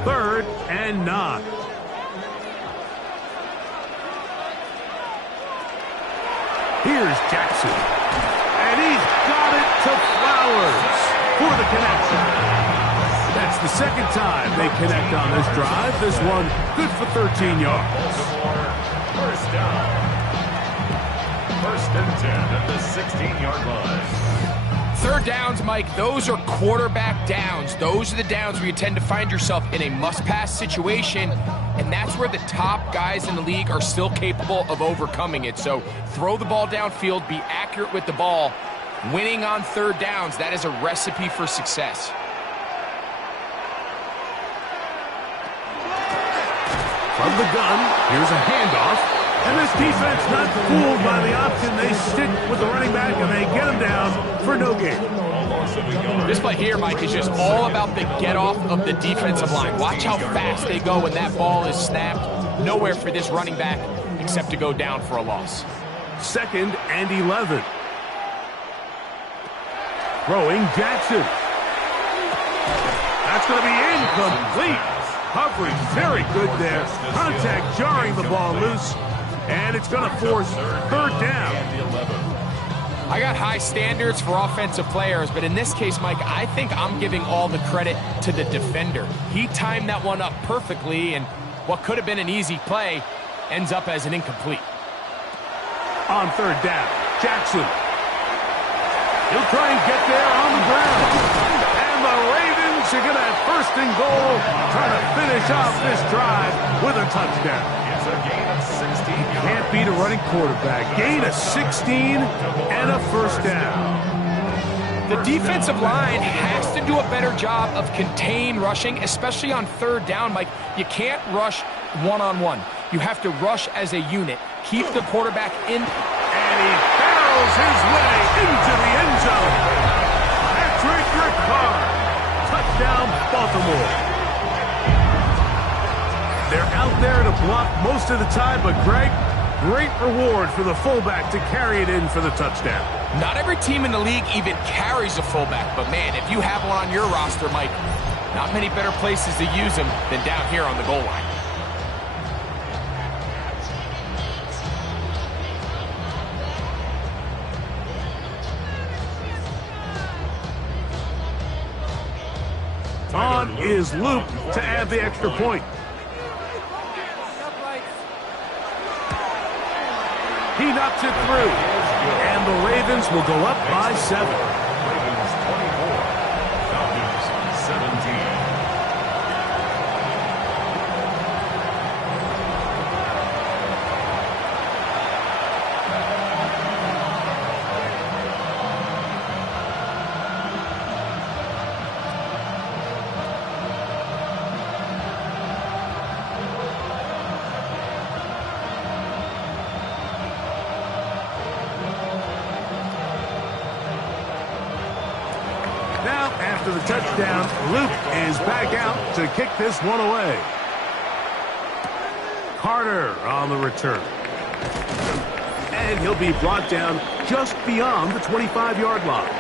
Third and 9. Here's Jackson. And he's got it to Flowers for the connection. That's the 2nd time they connect on this drive. This one good for 13 yards. First down. 1st and 10 at the 16-yard line. 3rd downs, Mike, those are quarterback downs. Those are the downs where you tend to find yourself in a must-pass situation, and that's where the top guys in the league are still capable of overcoming it. So throw the ball downfield, be accurate with the ball. Winning on 3rd downs, that is a recipe for success. From the gun, here's a handoff. And this defense not fooled by the option. They stick with the running back, and they get him down for no gain. This play here, Mike, is just all about the get-off of the defensive line. Watch how fast they go when that ball is snapped. Nowhere for this running back except to go down for a loss. 2nd and 11. Throwing Jackson. That's going to be incomplete. Coverage very good there. Contact jarring the ball loose. And it's going to force 3rd down. I got high standards for offensive players, but in this case, Mike, I think I'm giving all the credit to the defender. He timed that one up perfectly, and what could have been an easy play ends up as an incomplete. On 3rd down, Jackson. He'll try and get there on the ground. And the Ravens are going to have 1st and goal, trying to finish off this drive with a touchdown. It's a gain of 16 yards. Can't beat a running quarterback. Gain of 16 and a 1st down. The defensive line has to do a better job of contain rushing, especially on 3rd down, Mike. You can't rush one-on-one. You have to rush as a unit. Keep the quarterback in. And he barrels his way into the end zone. Patrick Ricard. Touchdown, Baltimore. They're out there to block most of the time, but Greg, great reward for the fullback to carry it in for the touchdown. Not every team in the league even carries a fullback, but man, if you have one on your roster, Mike, not many better places to use him than down here on the goal line. On is Luke to add the extra point. He knocks it through, and the Ravens will go up by 7. Ravens 24, Falcons 17. After the touchdown, Luke is back out to kick this one away. Carter on the return. And he'll be brought down just beyond the 25-yard line.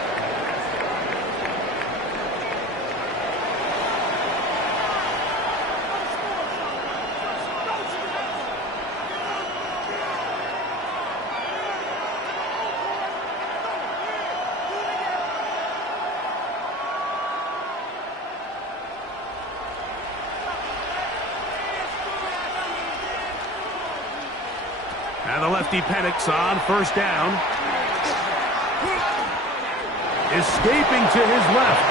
And the lefty Penix on first down. Escaping to his left.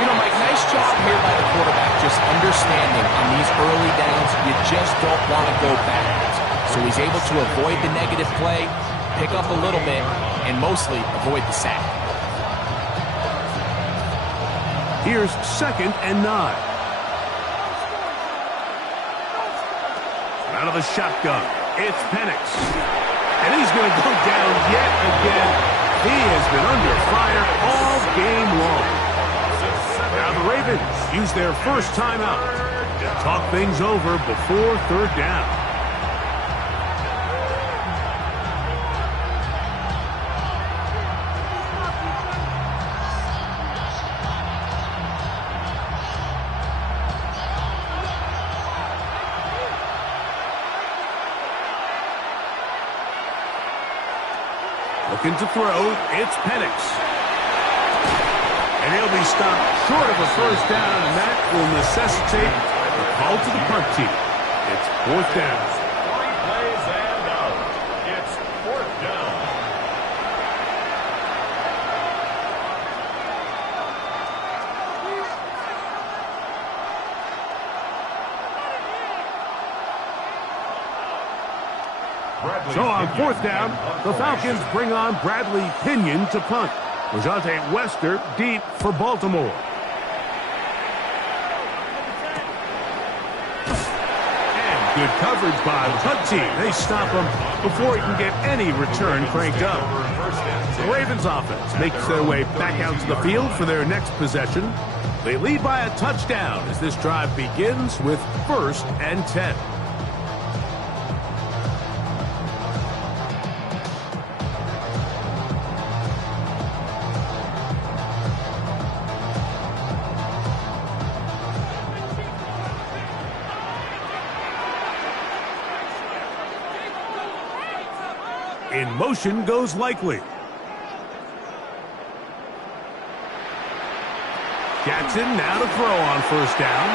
You know, Mike, nice job here by the quarterback, just understanding on these early downs, you just don't want to go backwards. So he's able to avoid the negative play, pick up a little bit, and mostly avoid the sack. Here's 2nd and 9. Out of the shotgun, it's Penix. And he's going to go down yet again. He has been under fire all game long. Now the Ravens use their first timeout to talk things over before 3rd down. Looking to throw, it's Penix. And he'll be stopped short of a first down, and that will necessitate a call to the punt team. It's 4th down. 3 plays and out. It's 4th down. So on 4th down, the Falcons bring on Bradley Pinion to punt. Rajante Wester deep for Baltimore. And good coverage by the punt team. They stop him before he can get any return cranked up. The Ravens offense makes their way back out to the field for their next possession. They lead by a touchdown as this drive begins with 1st and 10. In motion goes Likely. Jackson now to throw on first down.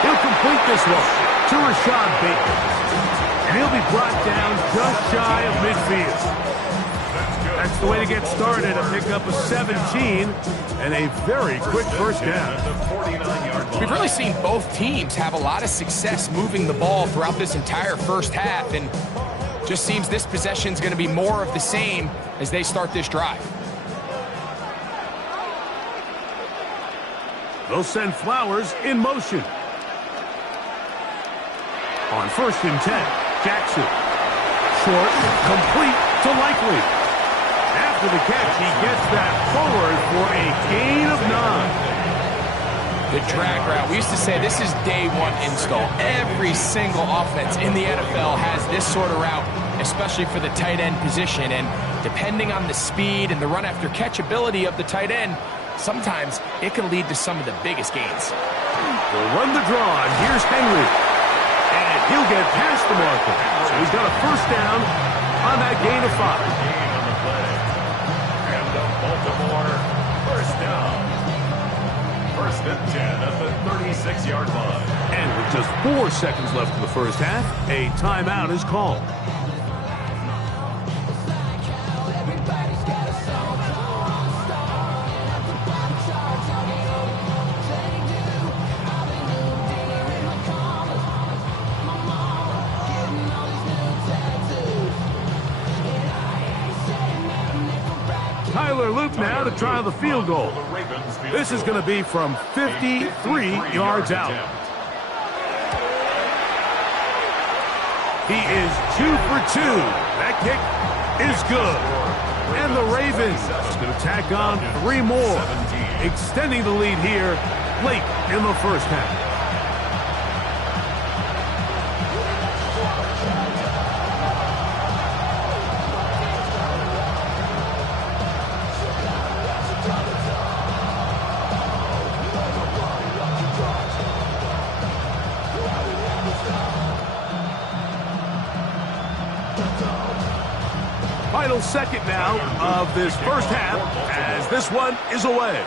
He'll complete this one to Rashad Bateman. And he'll be brought down just shy of midfield. That's the way to get started, a pickup of 17 and a very quick first down. We've really seen both teams have a lot of success moving the ball throughout this entire first half, and just seems this possession is going to be more of the same as they start this drive. They'll send Flowers in motion. On 1st and 10, Jackson. Short, complete to Likely. After the catch, he gets that forward for a gain of 9. The drag route. We used to say this is day one install. Every single offense in the NFL has this sort of route, especially for the tight end position. And depending on the speed and the run after catch ability of the tight end, sometimes it can lead to some of the biggest gains. We'll run the draw, and here's Henry. And he'll get past the marker. So he's got a first down on that gain of 5. And the Baltimore first down. First and 10 at the 36-yard line. And with just 4 seconds left in the first half, a timeout is called. Tyler Luke now to try the field goal. This is going to be from 53 yards out. He is 2 for 2. That kick is good. And the Ravens are going to tack on 3 more, extending the lead here late in the first half. Final second now of this first half as this one is away.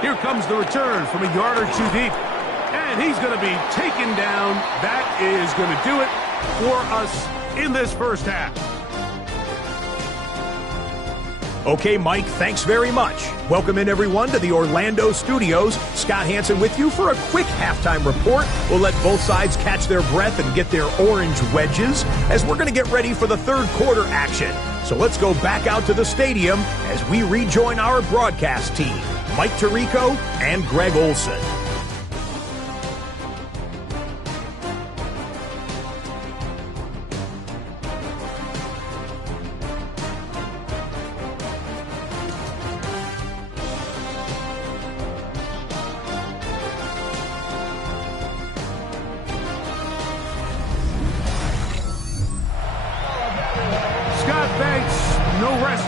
Here comes the return from a yard or 2 deep. And he's going to be taken down. That is going to do it for us in this first half. Okay, Mike, thanks very much. Welcome in, everyone, to the Orlando studios. Scott Hansen with you for a quick halftime report. We'll let both sides catch their breath and get their orange wedges as we're going to get ready for the third quarter action. So let's go back out to the stadium as we rejoin our broadcast team, Mike Tirico and Greg Olson.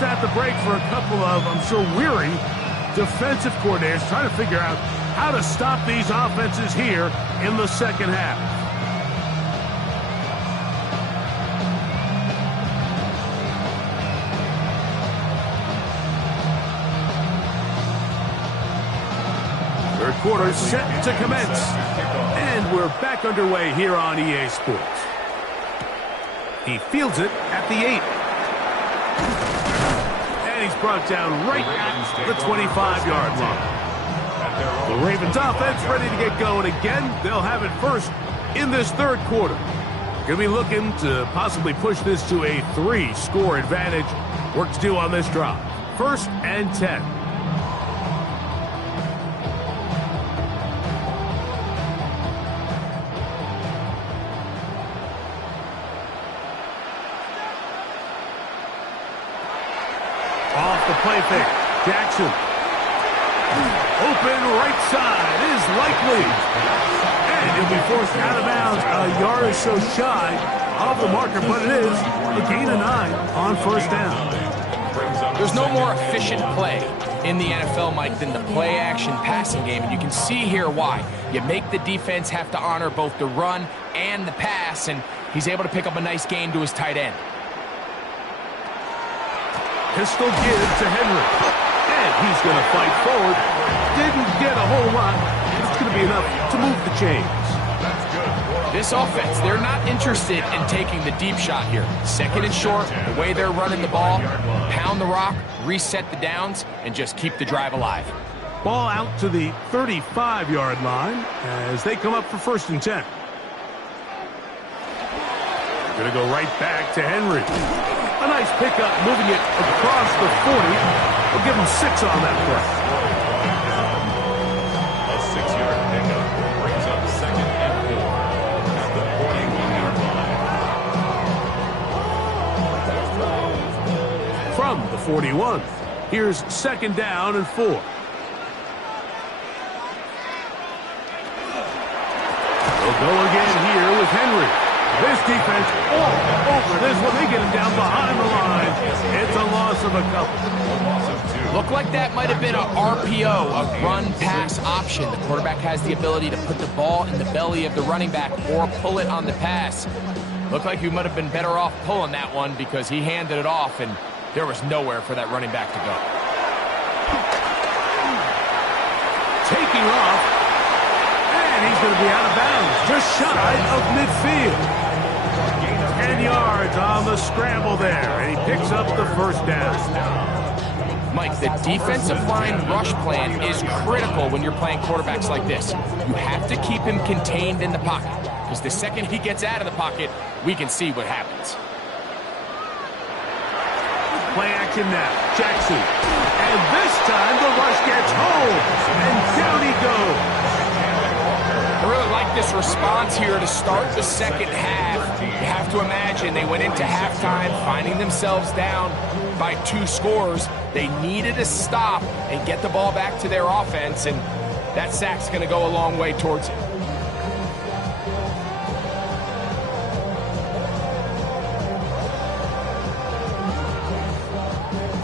At the break for a couple of, I'm sure, weary defensive coordinators trying to figure out how to stop these offenses here in the second half. Third quarter set to commence. And we're back underway here on EA Sports. He fields it at the 8. He's brought down right at the 25-yard line. The Ravens offense ready to get going again. They'll have it first in this third quarter. Going to be looking to possibly push this to a 3-score advantage. Work to do on this drive. 1st and 10. Off the play fake. Jackson. Open right side is likely. And he'll be forced out of bounds a yard or so shy of the marker, but it is a gain of 9 on first down. There's no more efficient play in the NFL, Mike, than the play-action passing game, and you can see here why. You make the defense have to honor both the run and the pass, and he's able to pick up a nice gain to his tight end. Pistol give to Henry. And he's going to fight forward. Didn't get a whole lot. It's going to be enough to move the chains. This offense, they're not interested in taking the deep shot here. 2nd and short, the way they're running the ball, pound the rock, reset the downs, and just keep the drive alive. Ball out to the 35-yard line as they come up for 1st and 10. Going to go right back to Henry. A nice pickup, moving it across the 40. We'll give him 6 on that play. A 6-yard pickup brings up 2nd and 4 at the 41-yard line. From the 41, here's 2nd down and 4. They'll go again here with Henry. This defense all over this one. They get him down behind the line. It's a loss of a couple. Looked like that might have been an RPO, a run-pass option. The quarterback has the ability to put the ball in the belly of the running back or pull it on the pass. Looked like he might have been better off pulling that one because he handed it off, and there was nowhere for that running back to go. taking off. And he's going to be out of bounds, just shy of midfield. 10 yards on the scramble there, and he picks up the first down. Mike, the defensive line rush plan is critical when you're playing quarterbacks like this. You have to keep him contained in the pocket, because the second he gets out of the pocket, we can see what happens. Play action now, Jackson. And this time the rush gets home, and down he goes. I really like this response here to start the second half. You have to imagine they went into halftime finding themselves down by 2 scores. They needed to stop and get the ball back to their offense, and that sack's going to go a long way towards it.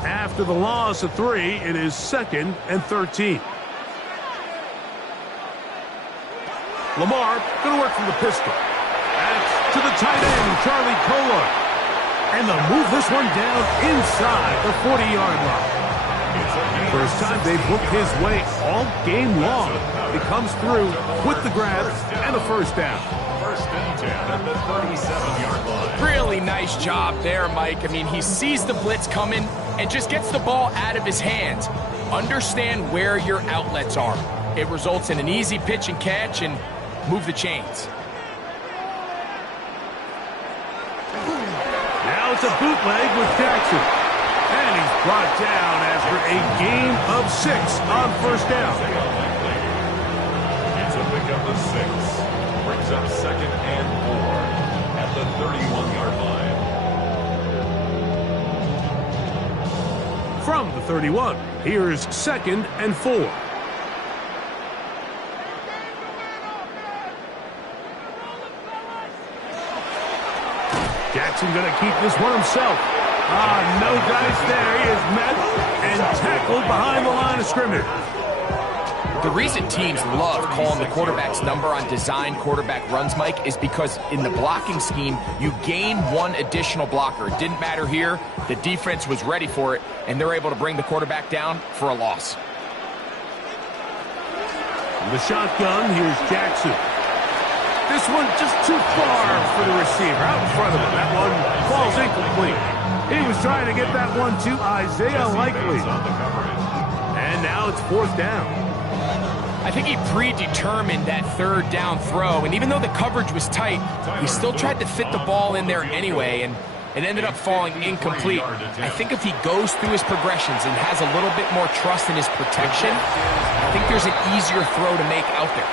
After the loss of 3, it is 2nd and 13. Lamar going to work from the pistol. That's to the tight end, Charlie Kolar. And they'll move this one down inside the 40-yard line. First time they've looked his way all game long. He comes through with the grab and a first down. First and 10 at the 37-yard line. Really nice job there, Mike. I mean, he sees the blitz coming and just gets the ball out of his hands. Understand where your outlets are. It results in an easy pitch and catch and move the chains. Now it's a bootleg with Jackson. And he's brought down after a gain of 6 on first down. It's a pickup of 6. Brings up 2nd and 4 at the 31-yard line. From the 31, here's 2nd and 4. Jackson going to keep this one himself. No dice there. He is met and tackled behind the line of scrimmage. The reason teams love calling the quarterback's number on design quarterback runs, Mike, is because in the blocking scheme, you gain 1 additional blocker. It didn't matter here. The defense was ready for it, and they're able to bring the quarterback down for a loss. The shotgun, here's Jackson. This one just too far for the receiver, out in front of him. That one falls incomplete. He was trying to get that one to Isaiah Likely. And now it's 4th down. I think he predetermined that 3rd down throw, and even though the coverage was tight, he still tried to fit the ball in there anyway, and it ended up falling incomplete. I think if he goes through his progressions and has a little bit more trust in his protection, I think there's an easier throw to make out there.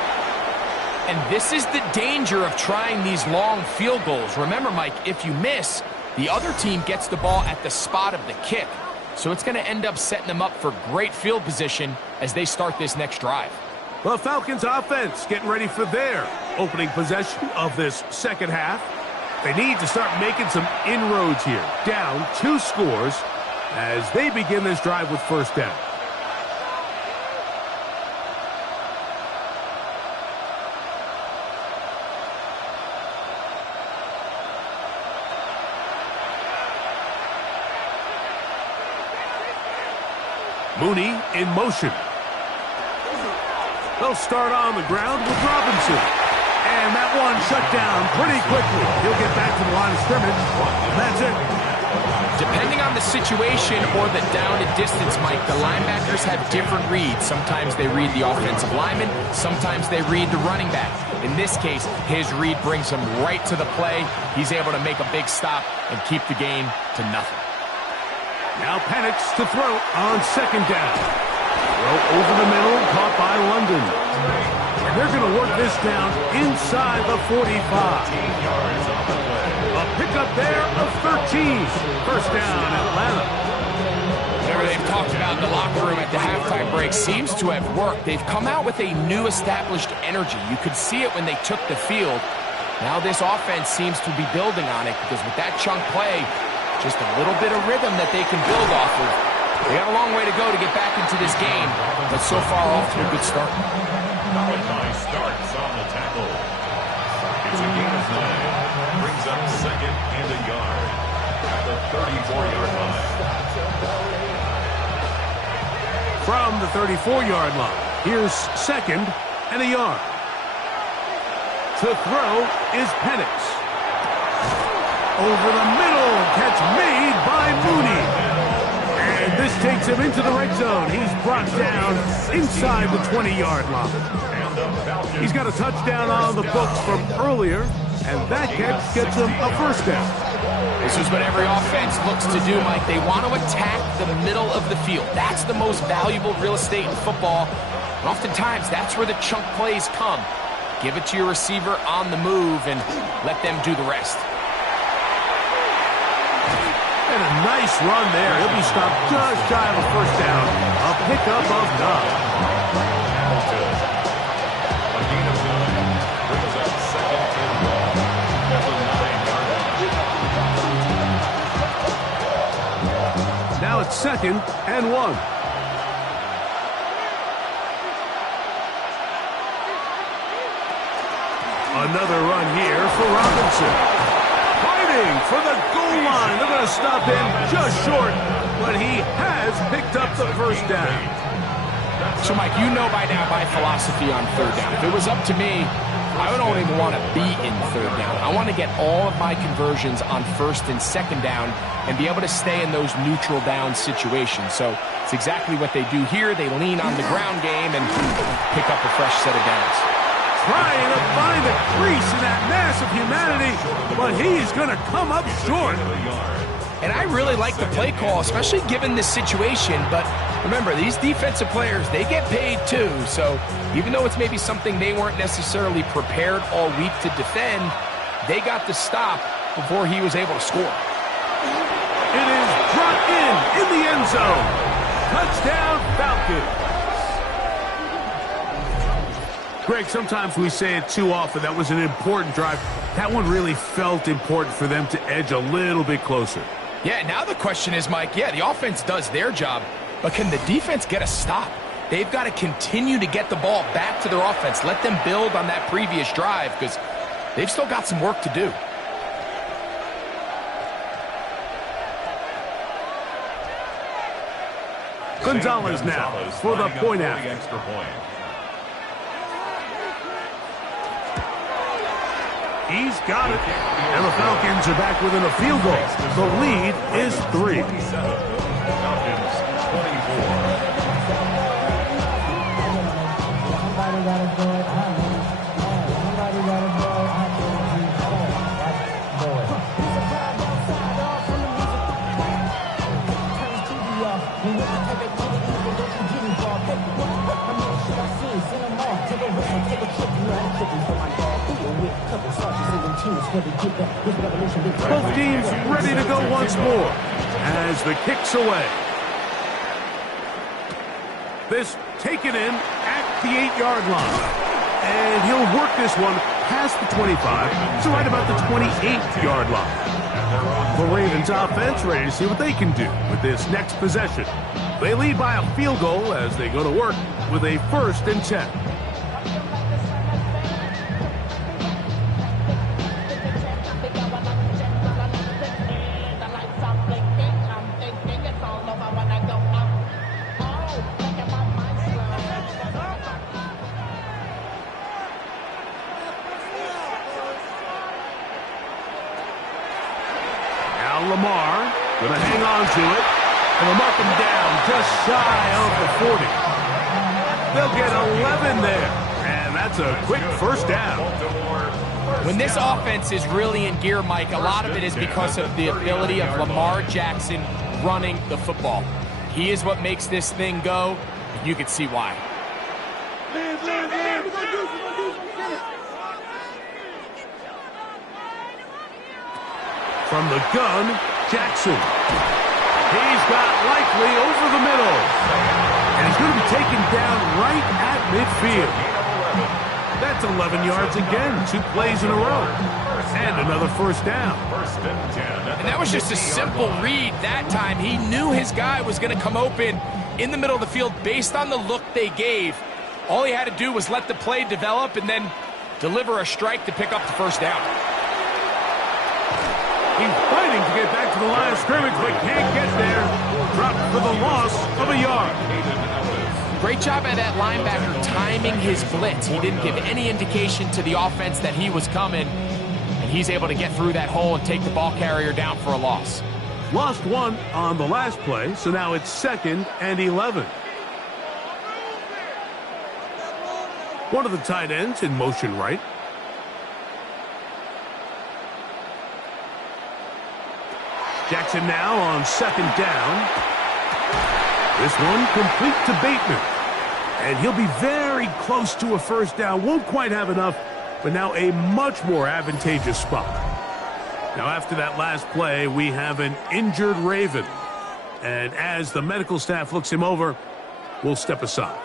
And this is the danger of trying these long field goals. Remember, Mike, if you miss, the other team gets the ball at the spot of the kick. So it's going to end up setting them up for great field position as they start this next drive. The Falcons offense getting ready for their opening possession of this second half. They need to start making some inroads here. Down 2 scores as they begin this drive with first down. Mooney in motion. They'll start on the ground with Robinson. And that one shut down pretty quickly. He'll get back to the line of scrimmage. That's it. Depending on the situation or the down and distance, Mike, the linebackers have different reads. Sometimes they read the offensive lineman. Sometimes they read the running back. In this case, his read brings him right to the play. He's able to make a big stop and keep the game to nothing. Now Penix to throw on second down. Throw over the middle, caught by London. And they're going to work this down inside the 45. A pickup there of 13. First down, Atlanta. Whatever they've talked about in the locker room at the halftime break seems to have worked. They've come out with a new established energy. You could see it when they took the field. Now this offense seems to be building on it because with that chunk play, just a little bit of rhythm that they can build off of. They got a long way to go to get back into this game, but so far off to a good start. Nice starts on the tackle. It's a gain of 9. Brings up 2nd and a yard at the 34-yard line. From the 34-yard line, Here's 2nd and a yard. To throw is Penix. Over the middle, catch made by Mooney. And this takes him into the red zone. He's brought down inside the 20-yard line. He's got a touchdown on the books from earlier, and that catch gets him a first down. This is what every offense looks to do, Mike. They want to attack the middle of the field. That's the most valuable real estate in football. And oftentimes, that's where the chunk plays come. Give it to your receiver on the move and let them do the rest. And a nice run there. He'll be stopped just shy of a first down. A pickup of Doug. A gain of 9 brings up 2nd and 1 at the 9-yard line. Now it's 2nd and 1. Another run here for Robinson. Fighting for the goal line. They're going to stop him just short, but he has picked up the first down. So, Mike, you know by now my philosophy on 3rd down. If it was up to me, I don't even want to be in 3rd down. I want to get all of my conversions on 1st and 2nd down and be able to stay in those neutral down situations. So it's exactly what they do here. They lean on the ground game and pick up a fresh set of downs. Trying to find a crease in that mass of humanity, but he's going to come up short. And I really like the play call, especially given this situation. But remember, these defensive players, they get paid too. So even though it's maybe something they weren't necessarily prepared all week to defend, they got the stop before he was able to score. It is brought in the end zone. Touchdown, Falcons. Greg, sometimes we say it too often. That was an important drive. That one really felt important for them to edge a little bit closer. Yeah, now the question is, Mike, yeah, the offense does their job, but can the defense get a stop? They've got to continue to get the ball back to their offense. Let them build on that previous drive because they've still got some work to do. Gonzalez now for the point after. Extra point. He's got it. And the Falcons are back within a field goal. The lead is 3. Falcons 24. Both teams ready to go once more as the kick's away. This taken in at the 8-yard line. And he'll work this one past the 25, so right about the 28-yard line. The Ravens offense ready to see what they can do with this next possession. They lead by a field goal as they go to work with a 1st and 10. Lamar going to hang on to it, and they'll mark him down just shy of the 40. They'll get 11 there, and that's a quick first down. When this offense is really in gear, Mike, a lot of it is because of the ability of Lamar Jackson running the football. He is what makes this thing go, and you can see why. From the gun, Jackson. He's got Likely over the middle. And he's going to be taken down right at midfield. That's 11 yards again, 2 plays in a row. And another first down. And that was just a simple read that time. He knew his guy was going to come open in the middle of the field based on the look they gave. All he had to do was let the play develop and then deliver a strike to pick up the first down. He's fighting to get back to the line of scrimmage, but can't get there. Dropped for the loss of a yard. Great job by that linebacker timing his blitz. He didn't give any indication to the offense that he was coming, and he's able to get through that hole and take the ball carrier down for a loss. Lost one on the last play, so now it's 2nd and 11. One of the tight ends in motion right. Jackson now on 2nd down. This one complete to Bateman. And he'll be very close to a first down. Won't quite have enough, but now a much more advantageous spot. Now after that last play, we have an injured Raven. And as the medical staff looks him over, we'll step aside.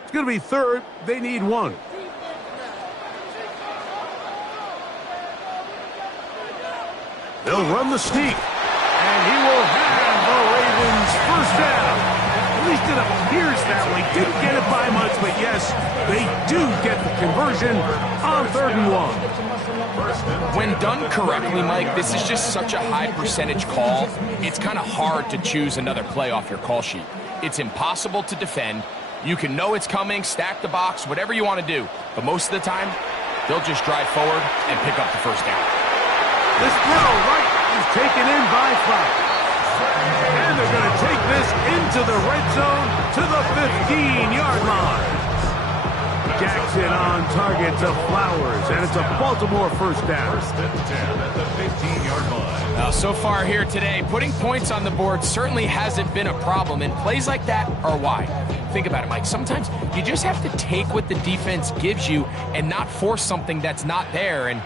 It's going to be 3rd. They need 1. They'll run the sneak, and he will have the Ravens first down. At least it appears that way. Didn't get it by much, but yes, they do get the conversion on 3rd and 1. When done correctly, Mike, this is just such a high percentage call. It's kind of hard to choose another play off your call sheet. It's impossible to defend. You can know it's coming, stack the box, whatever you want to do. But most of the time, they'll just drive forward and pick up the first down. This throw right is taken in by Flowers. And they're going to take this into the red zone to the 15-yard line. Jackson on target to Flowers, and it's a Baltimore first down. 1st and 10 at the 15-yard line. Now, so far here today, putting points on the board certainly hasn't been a problem, and plays like that are why. Think about it, Mike. Sometimes you just have to take what the defense gives you and not force something that's not there, and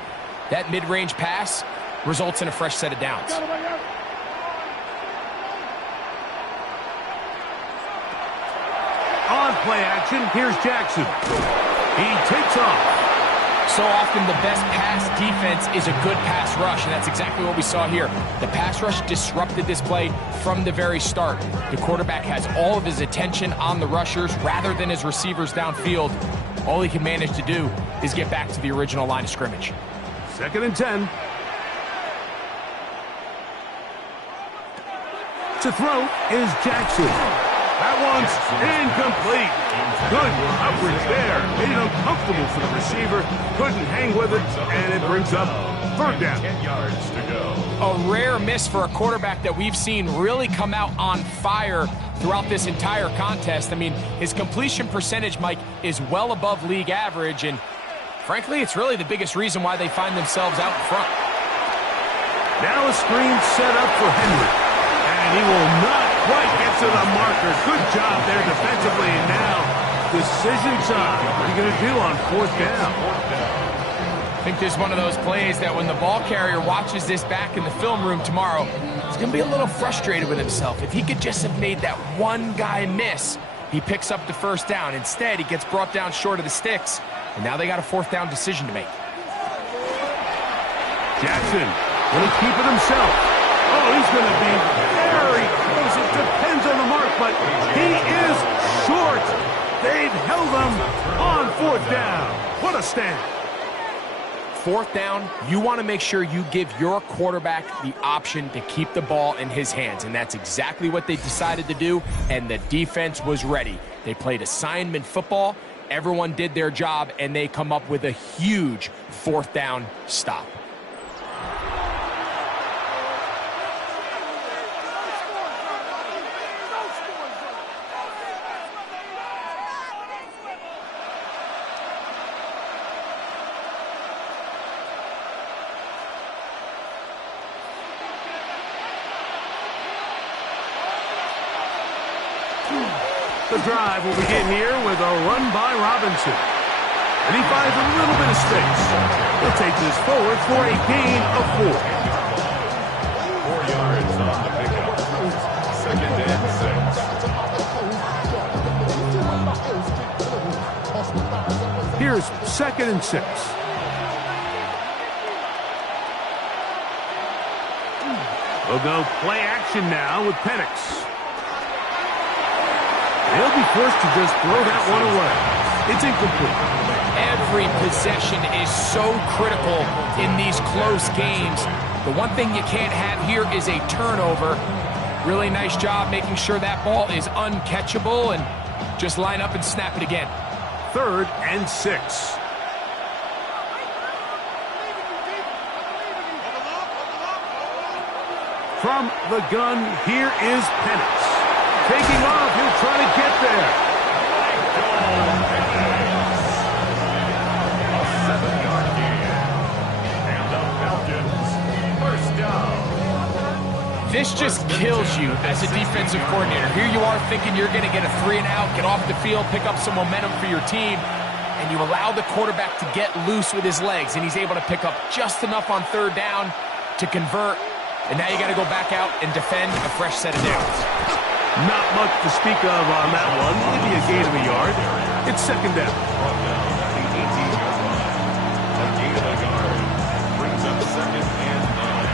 that mid-range pass results in a fresh set of downs. On play action, here's Jackson. He takes off. So often the best pass defense is a good pass rush, and that's exactly what we saw here. The pass rush disrupted this play from the very start. The quarterback has all of his attention on the rushers rather than his receivers downfield. All he can manage to do is get back to the original line of scrimmage. 2nd and 10. To throw is Jackson. That one's incomplete. Good coverage there. Made it uncomfortable for the receiver. Couldn't hang with it, and it brings up 3rd down. 10 yards to go. A rare miss for a quarterback that we've seen really come out on fire throughout this entire contest. I mean, his completion percentage, Mike, is well above league average, and frankly, it's really the biggest reason why they find themselves out in front. Now a screen set up for Henry. And he will not quite get to the marker. Good job there defensively. And now, decision time. What are you going to do on 4th down? I think there's one of those plays that when the ball carrier watches this back in the film room tomorrow, he's going to be a little frustrated with himself. If he could just have made that one guy miss, he picks up the first down. Instead, he gets brought down short of the sticks, and now they got a 4th down decision to make. Jackson will he keep it himself. Oh, he's going to be very close. It depends on the mark, but he is short. They've held him on 4th down. What a stand. 4th down, you want to make sure you give your quarterback the option to keep the ball in his hands, and that's exactly what they decided to do, and the defense was ready. They played assignment football. Everyone did their job, and they come up with a huge 4th down stop. The drive will begin here with a run by Robinson. And he finds a little bit of space. He'll take this forward for a gain of 4. 4 yards on the pickup. 2nd and 6. Here's 2nd and 6. We'll go play action now with Penix. They'll be forced to just throw that one away. It's incomplete. Every possession is so critical in these close games. The one thing you can't have here is a turnover. Really nice job making sure that ball is uncatchable, and just line up and snap it again. 3rd and 6. From the gun, here is Penix. Taking off, he'll try to get there. A 7-yard gain. And the Falcons, first down. This just kills you as a defensive coordinator. Here you are thinking you're going to get a 3-and-out, get off the field, pick up some momentum for your team, and you allow the quarterback to get loose with his legs, and he's able to pick up just enough on 3rd down to convert. And now you got to go back out and defend a fresh set of downs. Not much to speak of on that one. Maybe a gain of a yard. It's 2nd down. Brought down at the 18-yard line. A gain of a yard. Brings up 2nd and 9.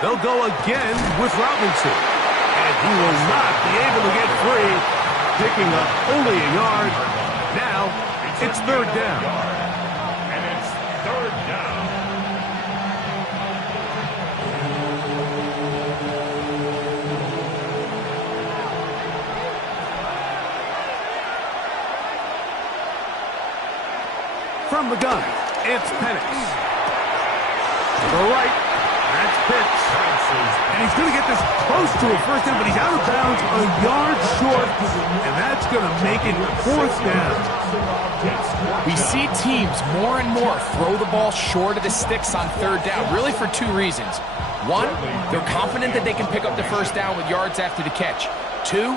They'll go again with Robinson. And he will not be able to get free, picking up only a yard. Now, it's 3rd down. And it's 3rd down. From the gun, it's Penix. To the right, that's Pitts. And he's going to get this close to a 1st down, but he's out of bounds a yard short, and that's going to make it 4th down. We see teams more and more throw the ball short of the sticks on 3rd down, really for 2 reasons. 1, they're confident that they can pick up the 1st down with yards after the catch. 2,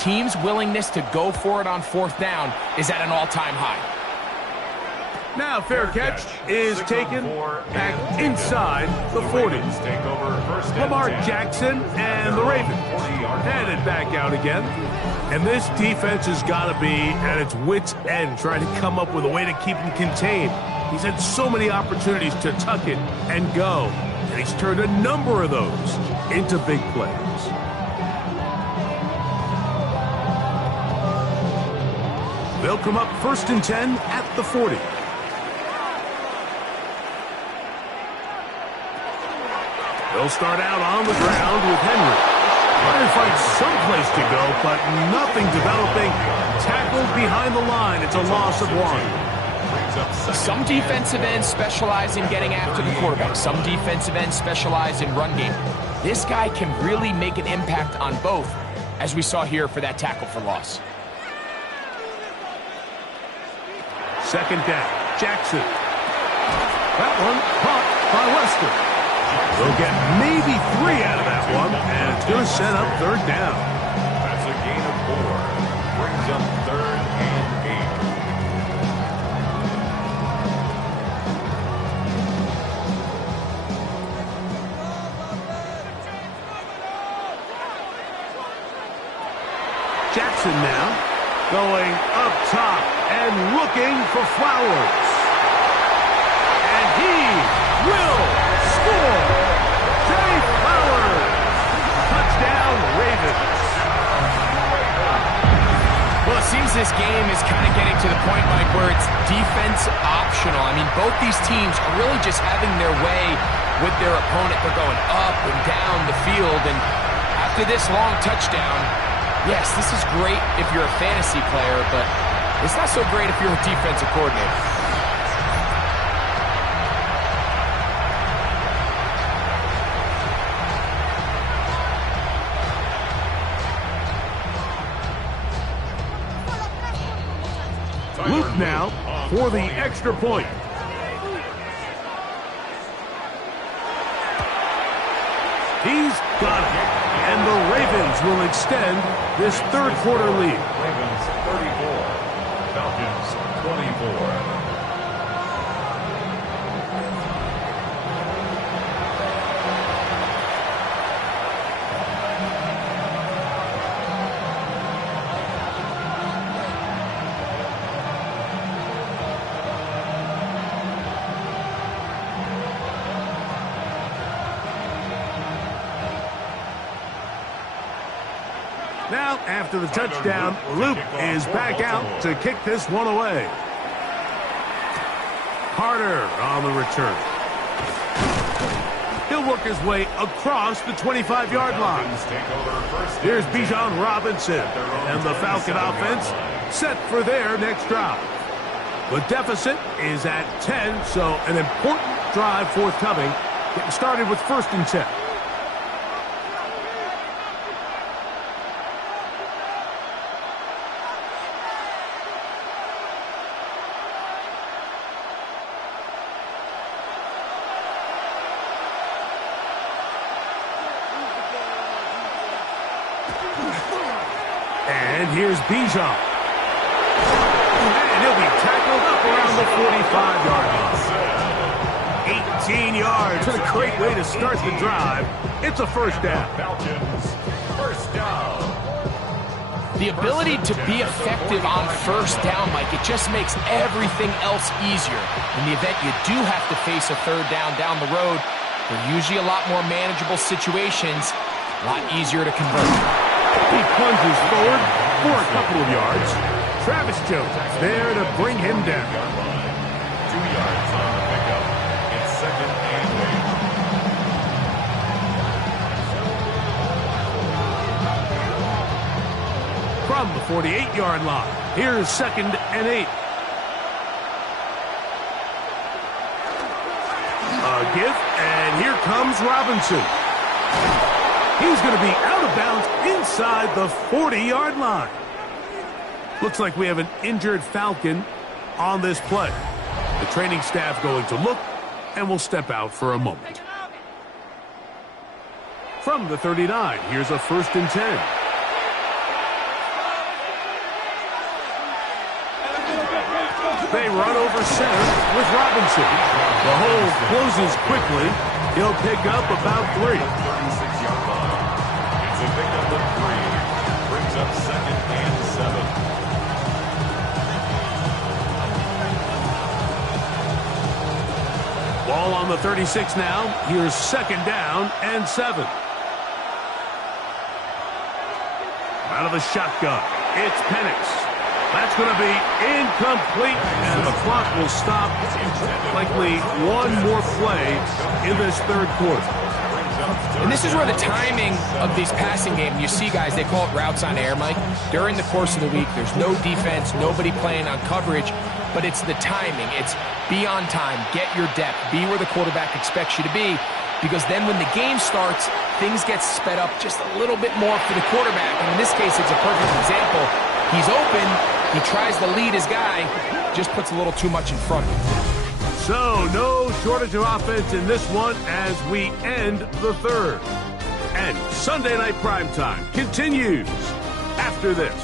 teams' willingness to go for it on 4th down is at an all-time high. Now fair catch is taken back inside the 40. Take over 1st and Lamar 10. Jackson and the Ravens headed back out again. And this defense has got to be at its wits' end, trying to come up with a way to keep him contained. He's had so many opportunities to tuck it and go, and he's turned a number of those into big plays. They'll come up 1st and 10 at the 40. They'll start out on the ground with Henry. Trying to find someplace to go, but nothing developing. Tackled behind the line. It's a loss of 1. Some defensive ends specialize in getting after the quarterback. Some defensive ends specialize in run game. This guy can really make an impact on both, as we saw here for that tackle for loss. 2nd down. Jackson. That one caught by Lester. They'll get maybe 3 out of that one, and it's going to set up 3rd down. That's a gain of 4. Brings up 3rd and 8. Jackson now going up top and looking for Flowers. And he will score. Jay Flowers. Touchdown, Ravens. Well, it seems this game is kind of getting to the point, Mike, where it's defense optional. I mean, both these teams are really just having their way with their opponent. They're going up and down the field, and after this long touchdown, yes, this is great if you're a fantasy player, but it's not so great if you're a defensive coordinator. Luke now for the extra point. He's got it. And the Ravens will extend this 3rd quarter lead. Ravens 34, Falcons 24. Now, after the touchdown, Luke is back out to kick this one away. Carter on the return. He'll work his way across the 25-yard line. Here's Bijan Robinson, and the Falcon offense set for their next drive. The deficit is at 10, so an important drive forthcoming. Getting started with 1st and 10. And here's Bijan. And he'll be tackled up around the 45-yard line. 18 yards. What a great way to start the drive. It's a 1st down. Falcons, 1st down. The ability to be effective on 1st down, Mike, it just makes everything else easier. In the event you do have to face a 3rd down the road, they're usually a lot more manageable situations, a lot easier to convert. He plunges forward for a couple of yards. Travis Jones there to bring him down. 2 yards on the pickup. It's 2nd and 8. From the 48-yard line, here's 2nd and 8. A give, and here comes Robinson. He's going to be out of bounds inside the 40-yard line. Looks like we have an injured Falcon on this play. The training staff going to look, and will step out for a moment. From the 39, here's a 1st and 10. They run over center with Robinson. The hole closes quickly. He'll pick up about 3. 36-yard line. It's a pickup of 3. Brings up 2nd and 7. Ball on the 36 now. Here's 2nd down and 7. Out of the shotgun, it's Penix. That's going to be incomplete, and the clock will stop. Likely one more play in this 3rd quarter. And this is where the timing of these passing games, you see guys, they call it routes on air, Mike. During the course of the week, there's no defense, nobody playing on coverage, but it's the timing. It's be on time, get your depth, be where the quarterback expects you to be, because then when the game starts, things get sped up just a little bit more for the quarterback. And in this case, it's a perfect example. He's open, he tries to lead his guy, just puts a little too much in front of him. So, no shortage of offense in this one as we end the 3rd. And Sunday Night Primetime continues after this.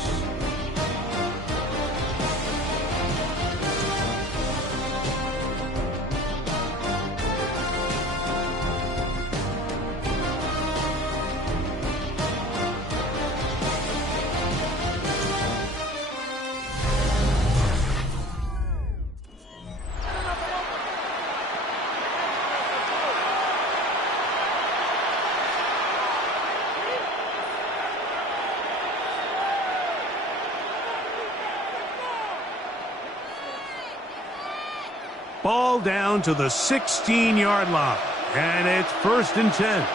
Ball down to the 16-yard line, and it's 1st and 10.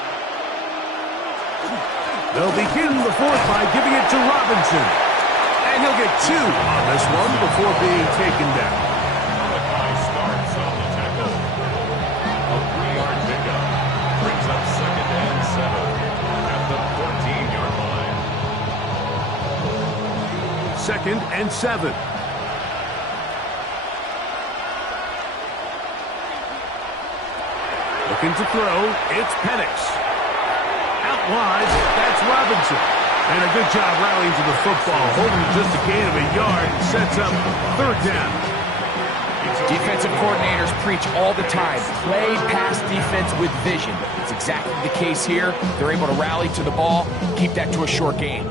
They'll begin the 4th by giving it to Robinson, and he'll get 2 on this one before being taken down. Malachi starts on the tackle. A 3-yard pickup. Brings up 2nd and 7 at the 14-yard line. 2nd and 7. Looking to throw, it's Penix. Out wide, that's Robinson. And a good job rallying to the football, holding just a gain of a yard, and sets up 3rd down. Defensive coordinators preach all the time, play pass defense with vision. It's exactly the case here. They're able to rally to the ball, keep that to a short gain.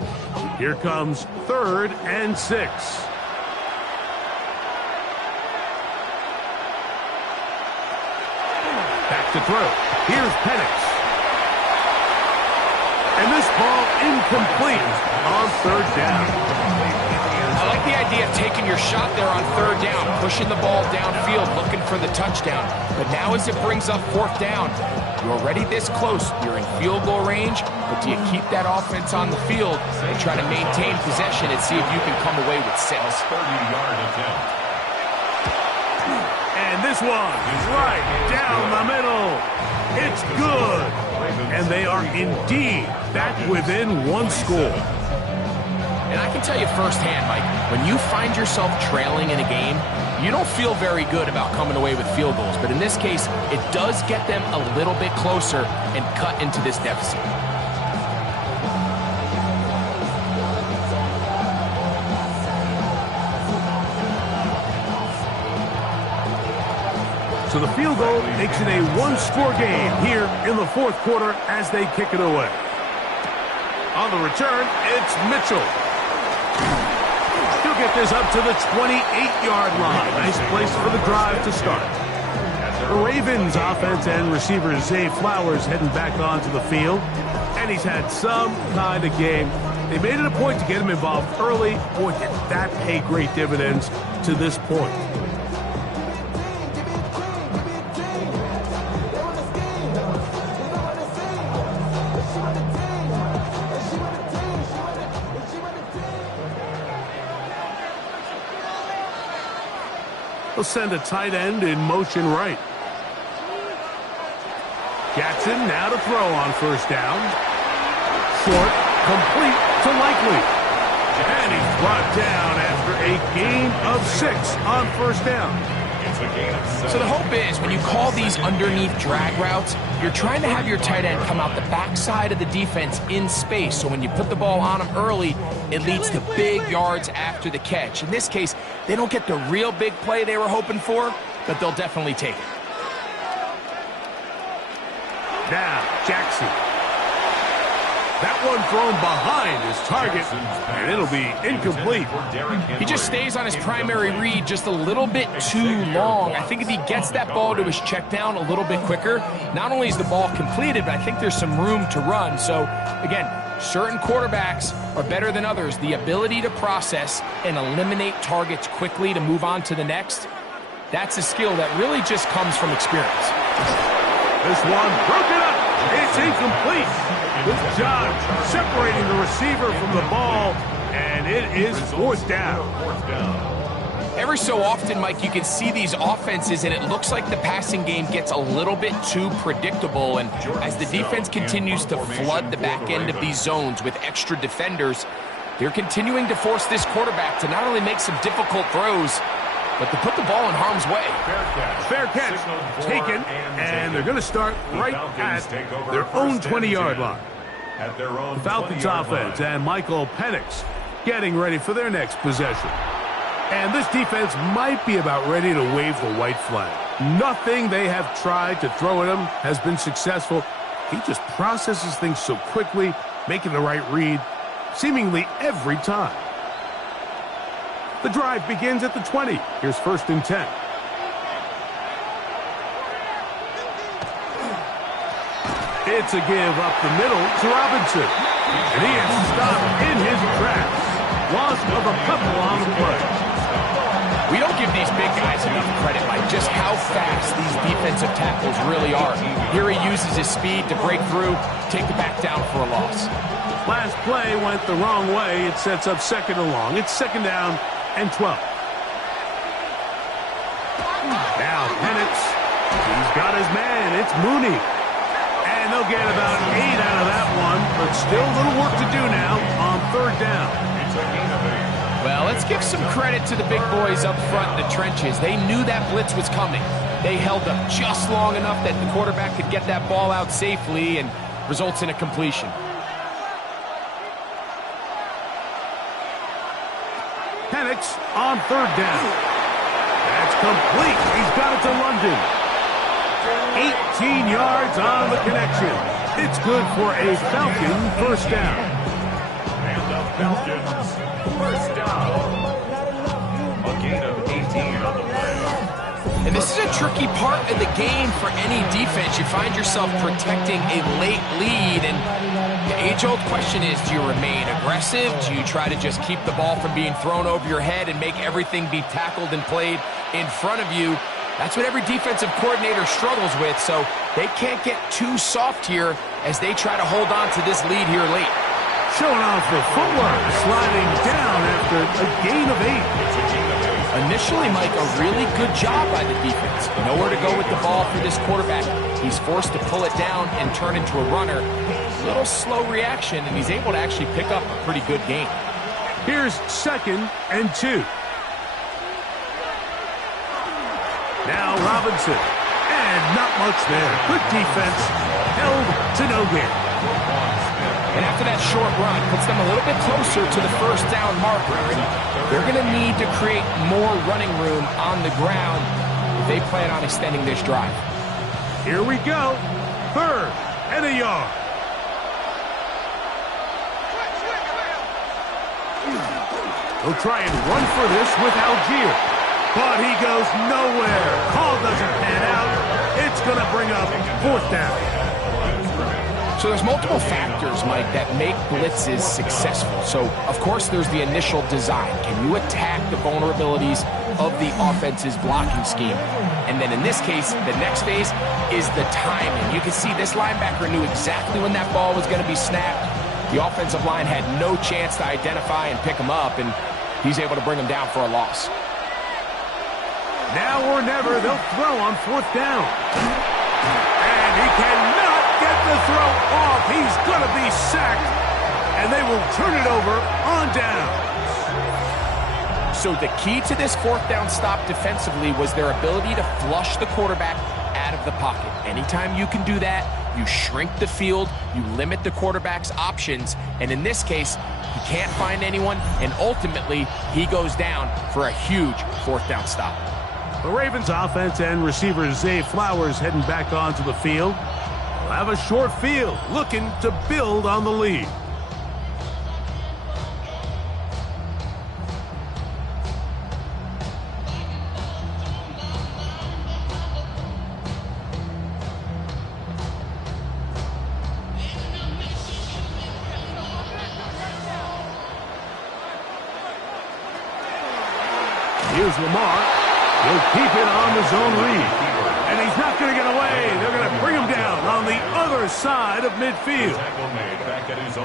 Here comes 3rd and 6. Back to throw. Here's Penix. And this ball incomplete on third down. I like the idea of taking your shot there on third down, pushing the ball downfield, looking for the touchdown. But now as it brings up fourth down, you're already this close. You're in field goal range, but do you keep that offense on the field and try to maintain possession and see if you can come away with 6? 30-yard attempt. And this one is right down the middle. It's good. And they are indeed back within one score. And I can tell you firsthand, Mike, when you find yourself trailing in a game, you don't feel very good about coming away with field goals. But in this case, it does get them a little bit closer and cut into this deficit. So the field goal makes it a one-score game here in the fourth quarter as they kick it away. On the return, it's Mitchell. He'll get this up to the 28-yard line. Nice place for the drive to start. The Ravens offense and receiver Zay Flowers heading back onto the field. And he's had some kind of game. They made it a point to get him involved early. Boy, did that pay great dividends to this point. They'll send a tight end in motion right. Jackson now to throw on first down. Short, complete to Likely. And he's brought down after a gain of 6 on first down. It's a gain of 7. So the hope is when you call these underneath drag routes, you're trying to have your tight end come out the backside of the defense in space. So when you put the ball on him early, it leads to big yards after the catch. In this case, they don't get the real big play they were hoping for, but they'll definitely take it. Now, Jackson. That one thrown behind his target, and it'll be incomplete. He just stays on his primary read just a little bit too long. I think if he gets that ball to his check down a little bit quicker, not only is the ball completed, but I think there's some room to run. So, again, certain quarterbacks are better than others. The ability to process and eliminate targets quickly to move on to the next, that's a skill that really just comes from experience. This one broken up. It's incomplete. Good job separating the receiver from the ball, and it is fourth down. Every so often, Mike, you can see these offenses, and it looks like the passing game gets a little bit too predictable. And as the defense continues to flood the back end of these zones with extra defenders, they're continuing to force this quarterback to not only make some difficult throws, but to put the ball in harm's way. Fair catch taken, and they're going to start right at their own 20-yard line. The Falcons offense and Michael Penix getting ready for their next possession. And this defense might be about ready to wave the white flag. Nothing they have tried to throw at him has been successful. He just processes things so quickly, making the right read seemingly every time. The drive begins at the 20. Here's 1st and 10. It's a give up the middle to Robinson. And he is stopped in his tracks. Loss of a couple on the play. We don't give these big guys enough credit, Mike, just how fast these defensive tackles really are. Here he uses his speed to break through, take the back down for a loss. Last play went the wrong way. It sets up 2nd and long. It's 2nd down and 12. Now Penix. He's got his man. It's Mooney. And they'll get about 8 out of that one, but still a little work to do now on 3rd down. Well, let's give some credit to the big boys up front in the trenches. They knew that blitz was coming. They held up just long enough that the quarterback could get that ball out safely and results in a completion. Penix on 3rd down. That's complete. He's got it to London. 18 yards on the connection. It's good for a Falcon 1st down. And the Falcons, 1st down. A gain of 18 on the play. And this is a tricky part of the game for any defense. You find yourself protecting a late lead, and the age-old question is, do you remain aggressive? Do you try to just keep the ball from being thrown over your head and make everything be tackled and played in front of you? That's what every defensive coordinator struggles with, so they can't get too soft here as they try to hold on to this lead here late. Showing off the footwork, sliding down after a gain of 8. Initially, Mike, a really good job by the defense. Nowhere to go with the ball for this quarterback. He's forced to pull it down and turn into a runner. A little slow reaction, and he's able to actually pick up a pretty good gain. Here's 2nd and 2. Now Robinson. And not much there. Good defense. Held to no gain. And after that short run, puts them a little bit closer to the first down marker. And they're going to need to create more running room on the ground if they plan on extending this drive. Here we go. 3rd and a yard. He'll try and run for this with Algier. But he goes nowhere. Call doesn't pan out. It's going to bring up 4th down. So there's multiple factors, Mike, that make blitzes successful. So, of course, there's the initial design. Can you attack the vulnerabilities of the offense's blocking scheme? And then in this case, the next phase is the timing. You can see this linebacker knew exactly when that ball was going to be snapped. The offensive line had no chance to identify and pick him up, and he's able to bring him down for a loss. Now or never, they'll throw on 4th down. And he cannot get the throw off. He's going to be sacked, and they will turn it over on downs. So the key to this 4th down stop defensively was their ability to flush the quarterback out of the pocket. Anytime you can do that, you shrink the field, you limit the quarterback's options, and in this case, he can't find anyone, and ultimately, he goes down for a huge 4th down stop. The Ravens offense and receiver Zay Flowers heading back onto the field. They'll have a short field, looking to build on the lead. Here's Lamar. He'll keep it on the zone read. And he's not going to get away. They're going to bring him down on the other side of midfield.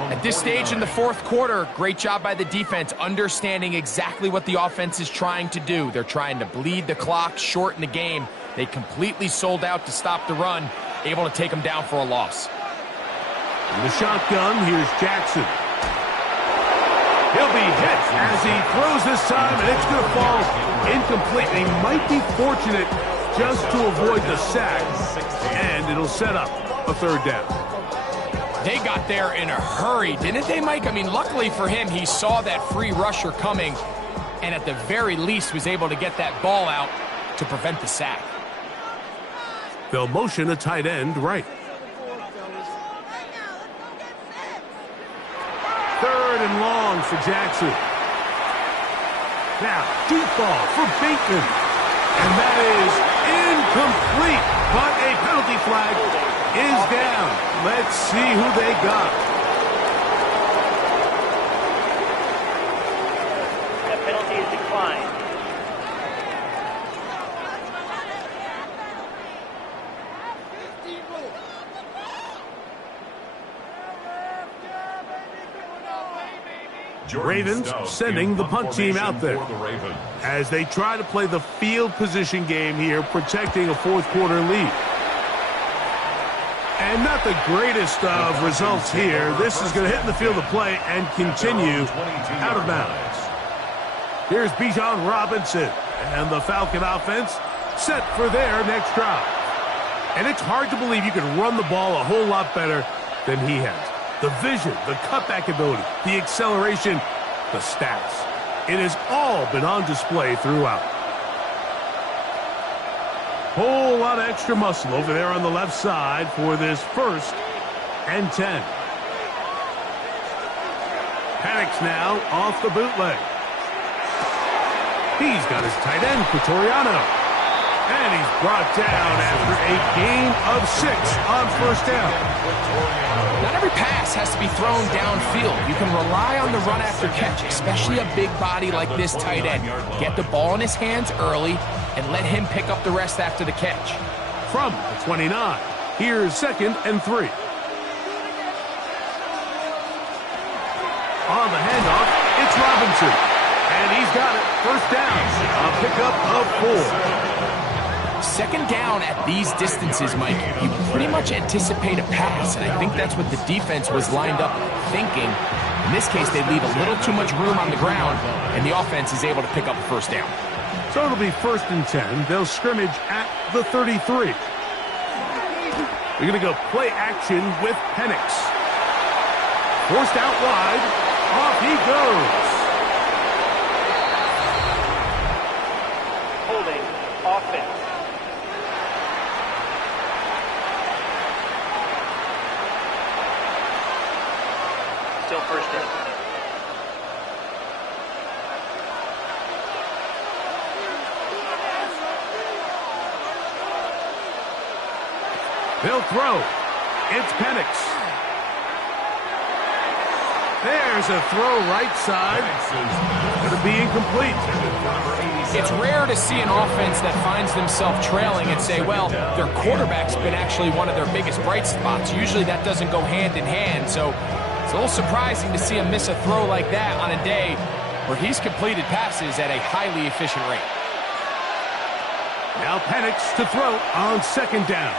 At this stage in the 4th quarter, great job by the defense, understanding exactly what the offense is trying to do. They're trying to bleed the clock, shorten the game. They completely sold out to stop the run, able to take him down for a loss. In the shotgun, here's Jackson. He'll be hit as he throws this time, and it's going to fall incomplete. He might be fortunate just to avoid the sack, and it'll set up a 3rd down. They got there in a hurry, didn't they, Mike? I mean, luckily for him, he saw that free rusher coming, and at the very least was able to get that ball out to prevent the sack. They'll motion a tight end right. 3rd and long for Jackson. Now, deep ball for Bateman. And that is incomplete. But a penalty flag is down. Let's see who they got. That penalty is declined. Ravens sending the punt team out there as they try to play the field position game here, protecting a 4th quarter lead. And not the greatest of results here. This is going to hit in the field of play and continue out of bounds. Here's Bijan Robinson and the Falcon offense set for their next drive. And it's hard to believe you can run the ball a whole lot better than he has. The vision, the cutback ability, the acceleration, the stats. It has all been on display throughout. Whole lot of extra muscle over there on the left side for this 1st and 10. Panics now off the bootleg. He's got his tight end, Pretoriano. And he's brought down after a gain of 6 on first down. Not every pass has to be thrown downfield. You can rely on the run after catch, especially a big body like this tight end. Get the ball in his hands early and let him pick up the rest after the catch. From the 29, here's 2nd and 3. On the handoff, it's Robinson. And he's got it. First down. A pickup of 4. Second down at these distances, Mike, you pretty much anticipate a pass, and I think that's what the defense was lined up thinking. In this case, they leave a little too much room on the ground, and the offense is able to pick up a first down. So it'll be 1st and 10. They'll scrimmage at the 33. We're going to go play action with Penix. Forced out wide. Off he goes. Holding offense. Still first down. They'll throw. It's Penix. There's a throw right side. Going to be incomplete. It's rare to see an offense that finds themselves trailing and say, well, their quarterback's been actually one of their biggest bright spots. Usually that doesn't go hand in hand, so it's a little surprising to see him miss a throw like that on a day where he's completed passes at a highly efficient rate. Now Penix to throw on 2nd down.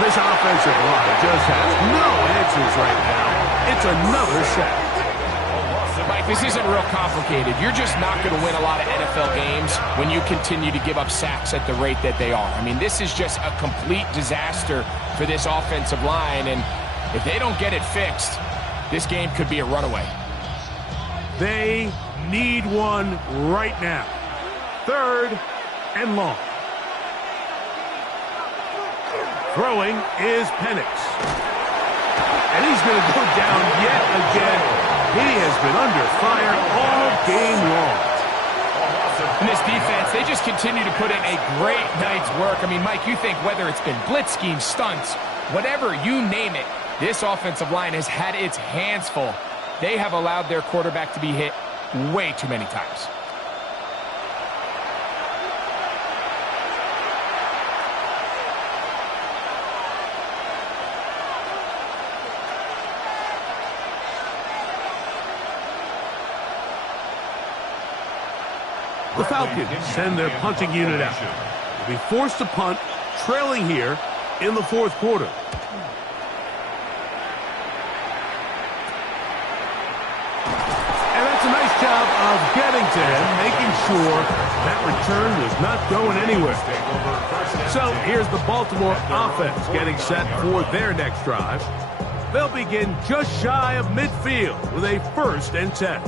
This offensive line just has no answers right now. It's another sack. Mike, this isn't real complicated. You're just not going to win a lot of NFL games when you continue to give up sacks at the rate that they are. I mean, this is just a complete disaster for this offensive line, and if they don't get it fixed, this game could be a runaway. They need one right now. 3rd and long. Throwing is Penix. And he's going to go down yet again. He has been under fire all game long. And this defense, they just continue to put in a great night's work. I mean, Mike, you think whether it's been blitz schemes, stunts, whatever, you name it, this offensive line has had its hands full. They have allowed their quarterback to be hit way too many times. The Falcons send their punting unit out. They'll be forced to punt, trailing here in the 4th quarter. And that's a nice job of getting to him, making sure that return was not going anywhere. So here's the Baltimore offense getting set for their next drive. They'll begin just shy of midfield with a 1st and 10.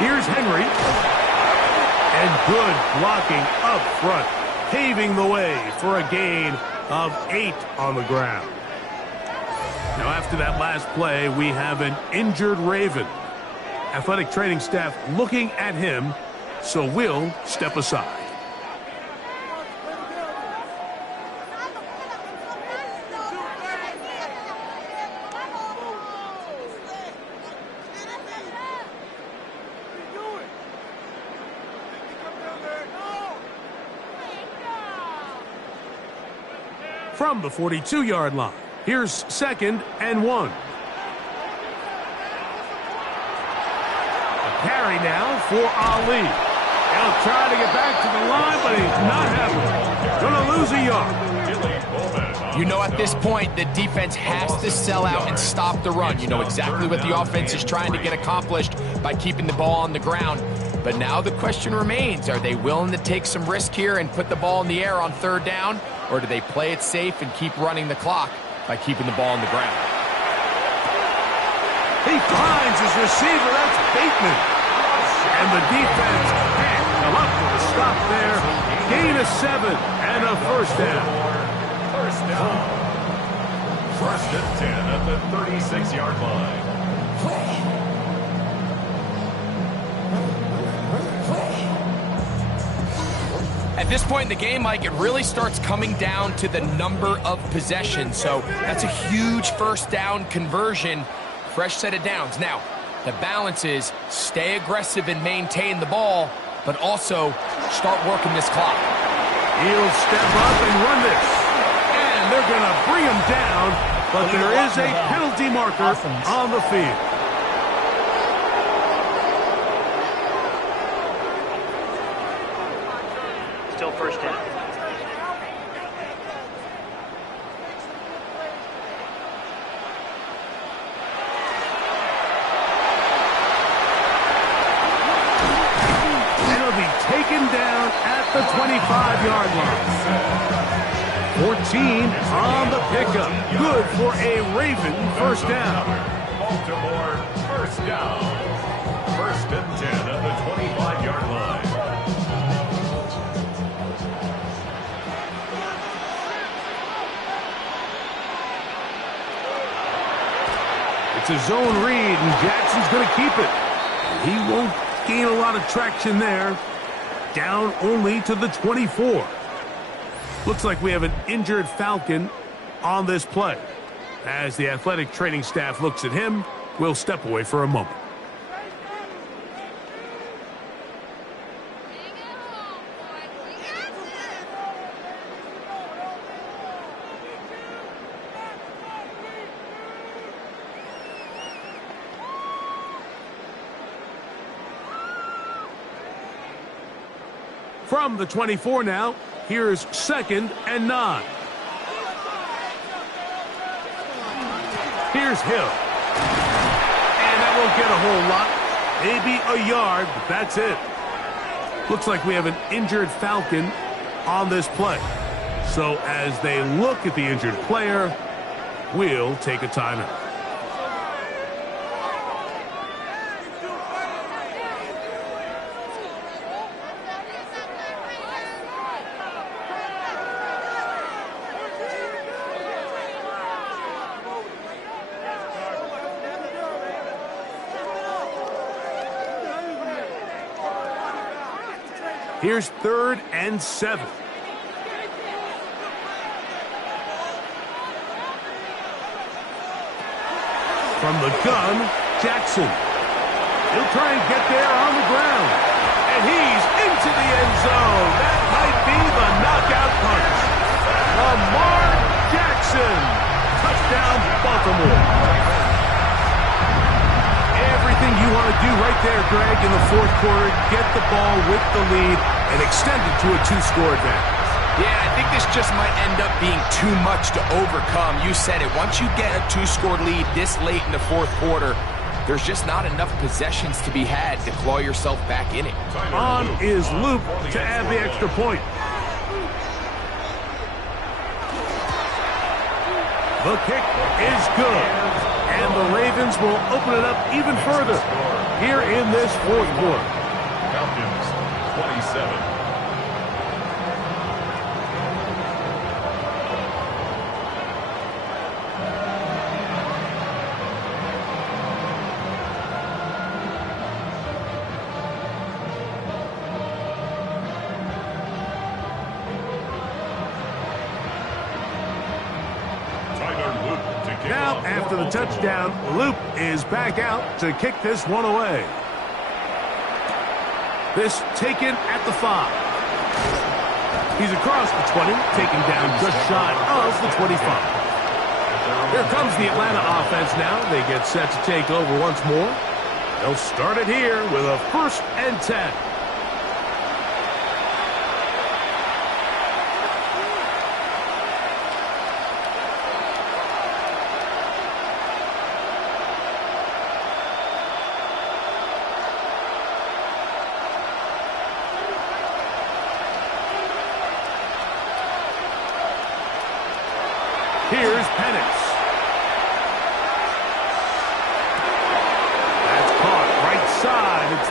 Here's Henry. And good blocking up front, paving the way for a gain of 8 on the ground. Now, after that last play, we have an injured Raven. Athletic training staff looking at him, so we'll step aside. From the 42-yard line, here's 2nd and 1. A carry now for Ali. He'll try to get back to the line, but he's not having it. Going to lose a yard. You know, at this point, the defense has to sell out and stop the run. You know exactly what the offense is trying to get accomplished by keeping the ball on the ground. But now the question remains, are they willing to take some risk here and put the ball in the air on 3rd down? Or do they play it safe and keep running the clock by keeping the ball on the ground? He finds his receiver. That's Bateman. And the defense can't come up with a stop there. Gain of 7 and a first down. First down. First and 10 at the 36-yard line. At this point in the game, Mike, it really starts coming down to the number of possessions. So that's a huge first down conversion. Fresh set of downs. Now, the balance is stay aggressive and maintain the ball, but also start working this clock. He'll step up and run this. And they're going to bring him down, but there is a penalty marker on the field. Still first down. Taken down at the 25-yard line. 14 on the pickup. Good for a Raven first down. Baltimore first down. First and 10 at the 25-yard line. It's a zone read, and Jackson's going to keep it. He won't gain a lot of traction there. Down only to the 24. Looks like we have an injured Falcon on this play. As the athletic training staff looks at him, we'll step away for a moment. From the 24 now, here's 2nd and 9. Here's Hill. And that won't get a whole lot. Maybe a yard, but that's it. Looks like we have an injured Falcon on this play. So as they look at the injured player, we'll take a timeout. Here's 3rd and 7. From the gun, Jackson. He'll try and get there on the ground. And he's into the end zone. That might be the knockout punch. Lamar Jackson. Touchdown, Baltimore. Everything you want to do right there, Greg, in the 4th quarter. Get the ball with the lead and extend it to a 2-score advantage. Yeah, I think this just might end up being too much to overcome. You said it. Once you get a 2-score lead this late in the 4th quarter, there's just not enough possessions to be had to claw yourself back in it. On is Luke to add the extra point. The kick is good. And the Ravens will open it up even further here in this 4th quarter. Falcons 27. Now, after the touchdown, Luke is back out to kick this one away. This taken at the 5. He's across the 20, taken down just shy of the 25. Here comes the Atlanta offense now. They get set to take over once more. They'll start it here with a 1st and 10. Here's Penix.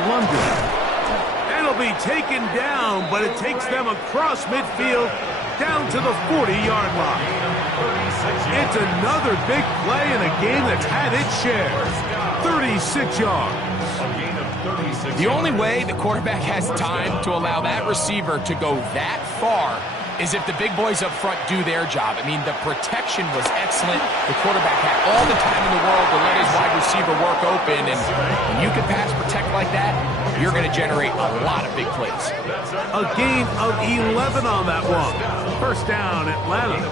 blunder. It'll be taken down, but it takes them across midfield down to the 40-yard line. It's another big play in a game that's had its share. 36 yards. The only way the quarterback has time to allow that receiver to go that far is if the big boys up front do their job. I mean, the protection was excellent. The quarterback had all the time in the world to let his wide receiver work open, and when you can pass protect like that, you're going to generate a lot of big plays. A gain of 11 on that one. First down, Atlanta.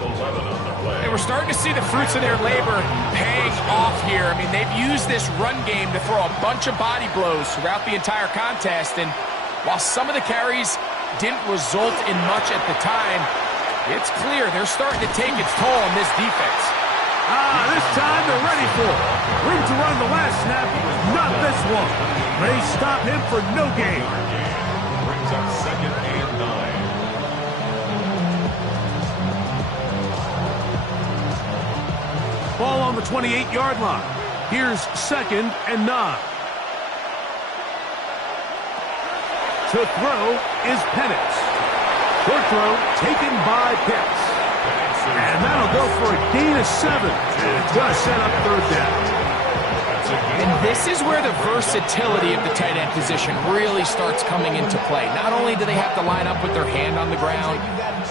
And we're starting to see the fruits of their labor paying off here. I mean, they've used this run game to throw a bunch of body blows throughout the entire contest, and while some of the carries didn't result in much at the time, it's clear they're starting to take its toll on this defense. This time they're ready for it. Room to run the last snap, not this one. They stop him for no gain. Brings up 2nd and 9. Ball on the 28-yard line. Here's 2nd and 9. To throw is Penix. Short throw taken by Pitts. And that'll go for a gain of 7. It's going to set up 3rd down. And this is where the versatility of the tight end position really starts coming into play. Not only do they have to line up with their hand on the ground,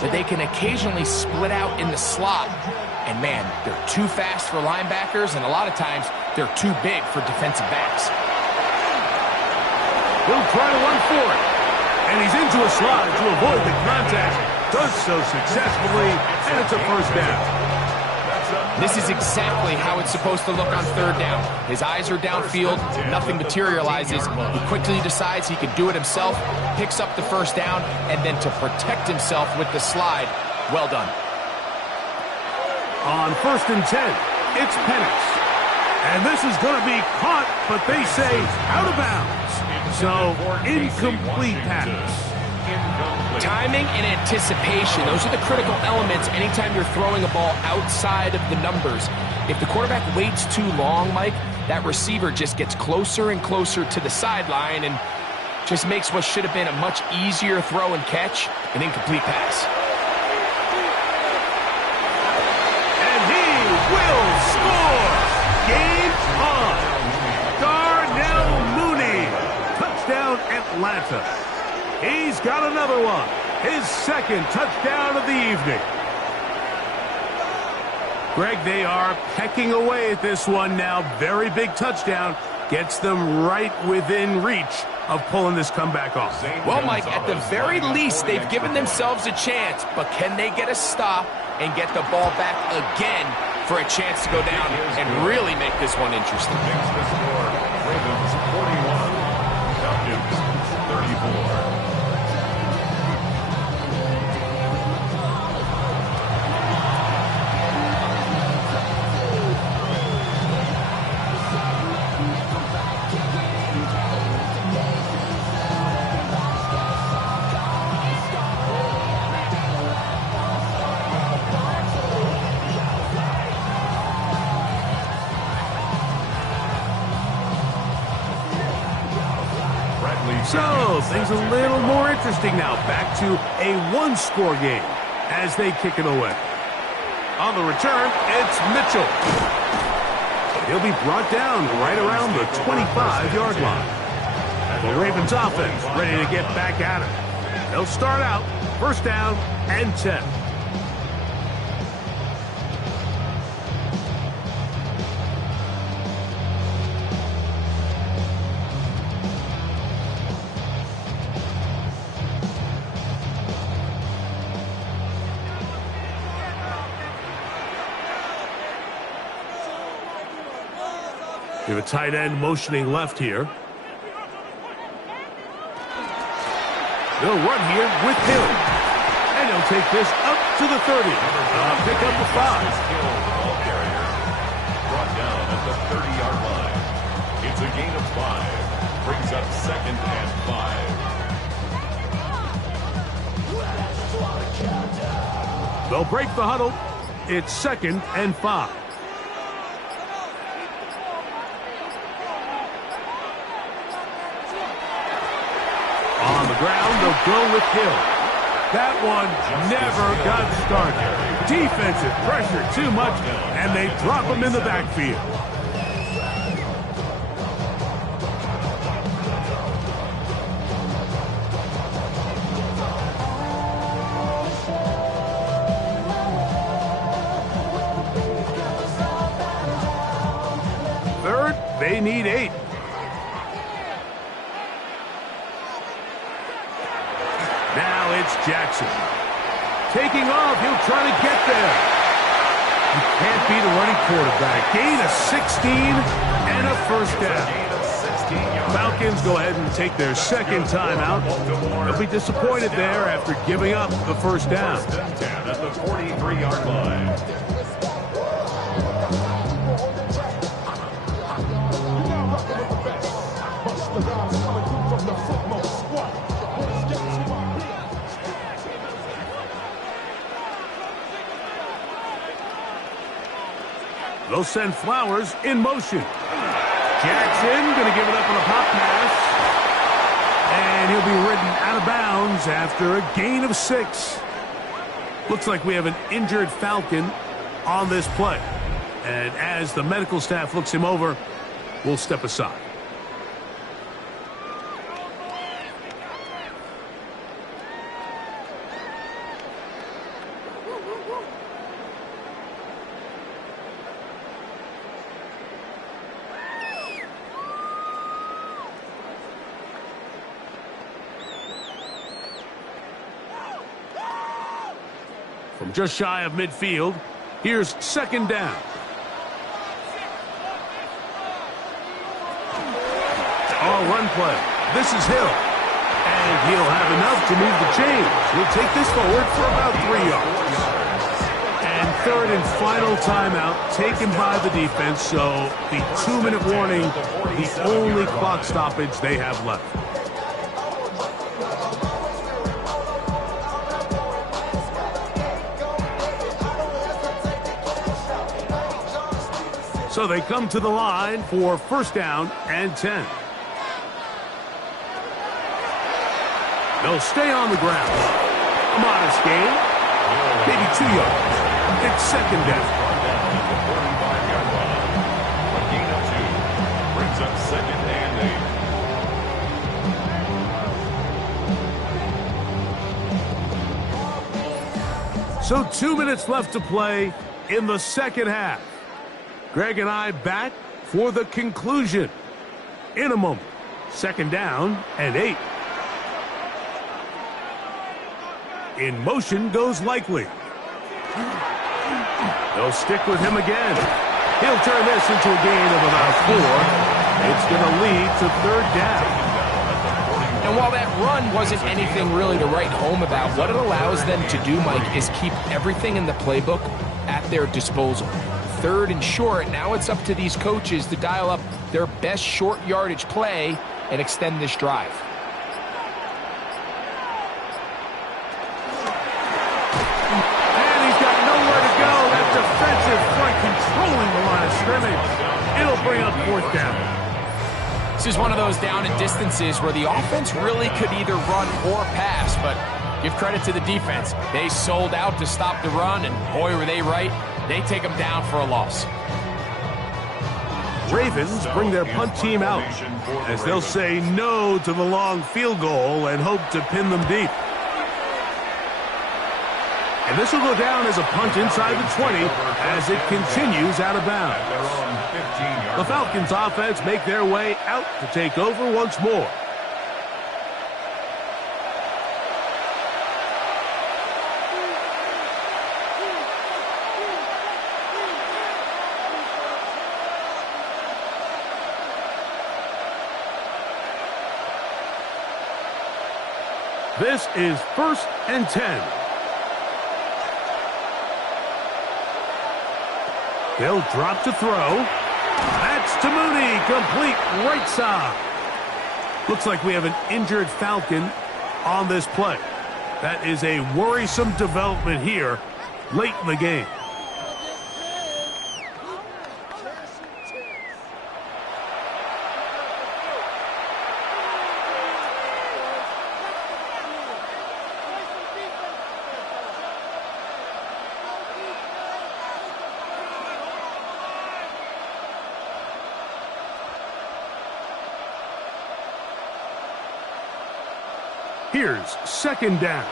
but they can occasionally split out in the slot. And man, they're too fast for linebackers, and a lot of times they're too big for defensive backs. He'll try to run for it. And he's into a slide to avoid the contact. Does so successfully, and it's a first down. This is exactly how it's supposed to look on 3rd down. His eyes are downfield, nothing materializes. He quickly decides he can do it himself, picks up the first down, and then to protect himself with the slide, well done. On 1st and 10, it's Penix. And this is going to be caught, but they say out of bounds. So, incomplete pass. Timing and anticipation, those are the critical elements anytime you're throwing a ball outside of the numbers. If the quarterback waits too long, Mike, that receiver just gets closer and closer to the sideline and just makes what should have been a much easier throw and catch an incomplete pass. And he will score! Game on! Darnell Mooney! Touchdown, Atlanta. He's got another one. His 2nd touchdown of the evening. Greg, they are pecking away at this one now. Very big touchdown. Gets them right within reach of pulling this comeback off. Well, Mike, at the very least, they've given themselves a chance. But can they get a stop and get the ball back again for a chance to go down and really make this one interesting? Ravens 41, Falcons 34. So, things a little more interesting now. Back to a one-score game as they kick it away. On the return, it's Mitchell. He'll be brought down right around the 25-yard line. The Ravens offense ready to get back at it. They'll start out first down and 10. We have a tight end motioning left here. They'll run here with Hill. And he'll take this up to the 30. Pick up the 5. Brought down at the 30-yard line. It's a gain of 5. Brings up 2nd and 5. They'll break the huddle. It's 2nd and 5. the ground, they'll go with Hill. That one never got started. Defensive pressure too much, and they drop him in the backfield. Third, they need 8. Now it's Jackson. Taking off, he'll try to get there. You can't beat a running quarterback. Gain of 16 and a first down. Falcons go ahead and take their second timeout. They'll be disappointed there after giving up the first down. At the 43-yard line. They'll send Flowers in motion. Jackson going to give it up on a pop pass. And he'll be ridden out of bounds after a gain of 6. Looks like we have an injured Falcon on this play. And as the medical staff looks him over, we'll step aside. From just shy of midfield, here's second down. Run play. This is Hill. And he'll have enough to move the chains. He'll take this forward for about 3 yards. And third and final timeout taken by the defense. So the 2-minute warning, the only clock stoppage they have left. So they come to the line for first down and 10. They'll stay on the ground. A modest gain. Maybe 2 yards. It's second down. A gain of 2 brings up second and 8. So 2 minutes left to play in the second half. Greg and I back for the conclusion. In a moment. Second down and 8. In motion goes Likely. They'll stick with him again. He'll turn this into a gain of about 4. It's going to lead to third down. And while that run wasn't anything really to write home about, what it allows them to do, Mike, is keep everything in the playbook at their disposal. Third and short, now it's up to these coaches to dial up their best short yardage play and extend this drive. And he's got nowhere to go. That defensive front controlling the line of scrimmage. It'll bring up fourth down. This is one of those down and distances where the offense really could either run or pass, but give credit to the defense. They sold out to stop the run, and boy, were they right. They take them down for a loss. Ravens bring their punt team out as they'll say no to the long field goal and hope to pin them deep. And this will go down as a punt inside the 20 as it continues out of bounds. The Falcons offense make their way out to take over once more. This is first and 10. They'll drop to throw. That's to Mooney, complete right side. Looks like we have an injured Falcon on this play. That is a worrisome development here late in the game. Here's second down.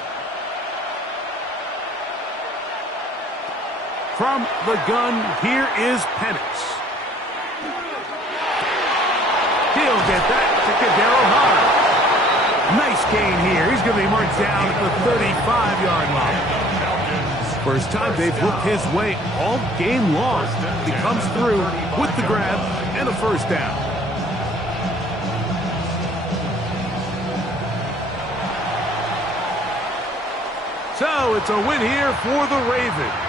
From the gun, here is Penix. He'll get that to Kadero High. Nice gain here. He's going to be marked down at the 35-yard line. First time they've looked his way all game long. He comes through with the grab and a first down. So it's a win here for the Ravens.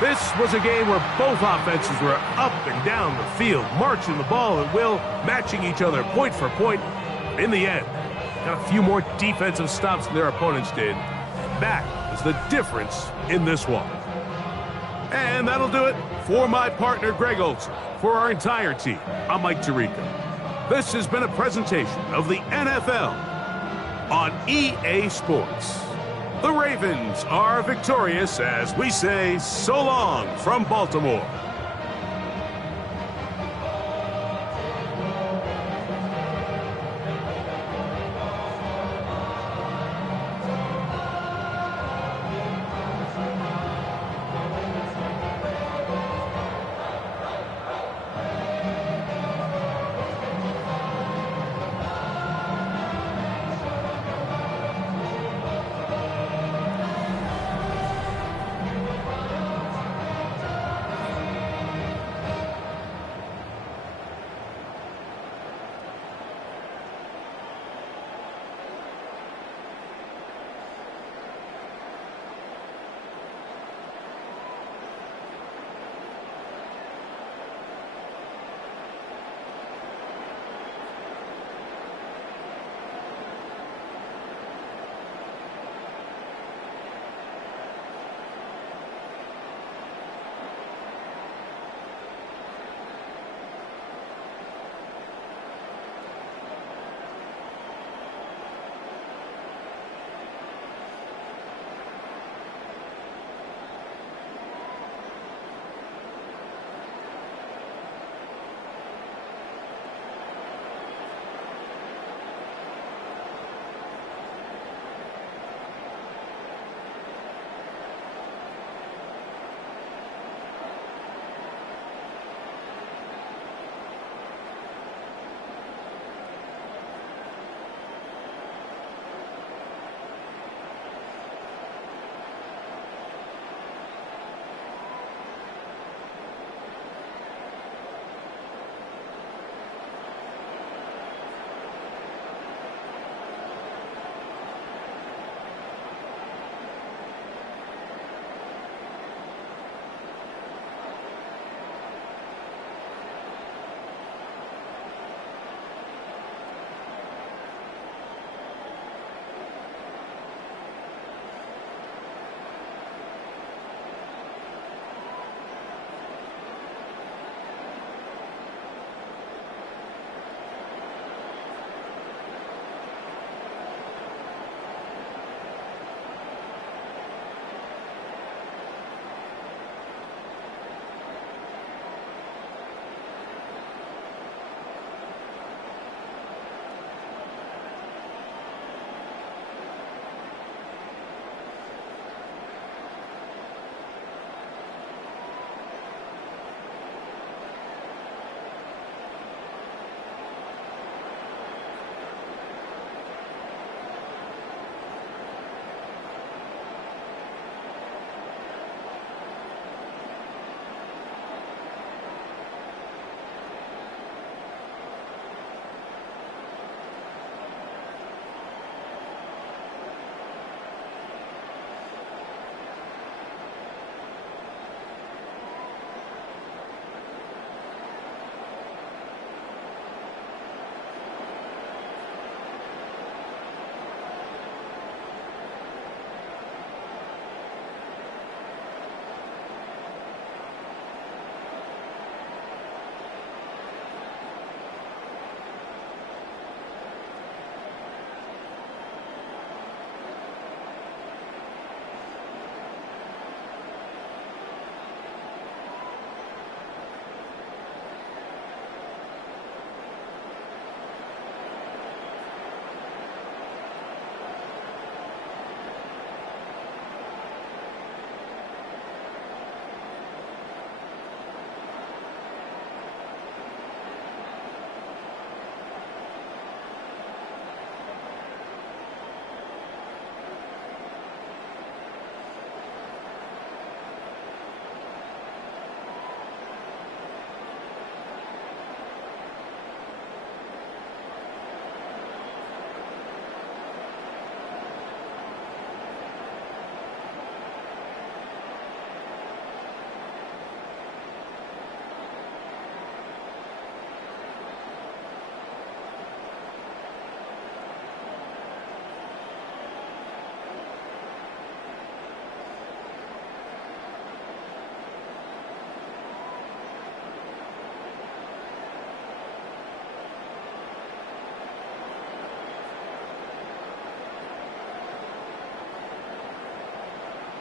This was a game where both offenses were up and down the field, marching the ball at will, matching each other point for point. In the end, got a few more defensive stops than their opponents did. That was the difference in this one. And that'll do it for my partner, Greg Olson. For our entire team, I'm Mike Tirico. This has been a presentation of the NFL on EA Sports. The Ravens are victorious as we say so long from Baltimore.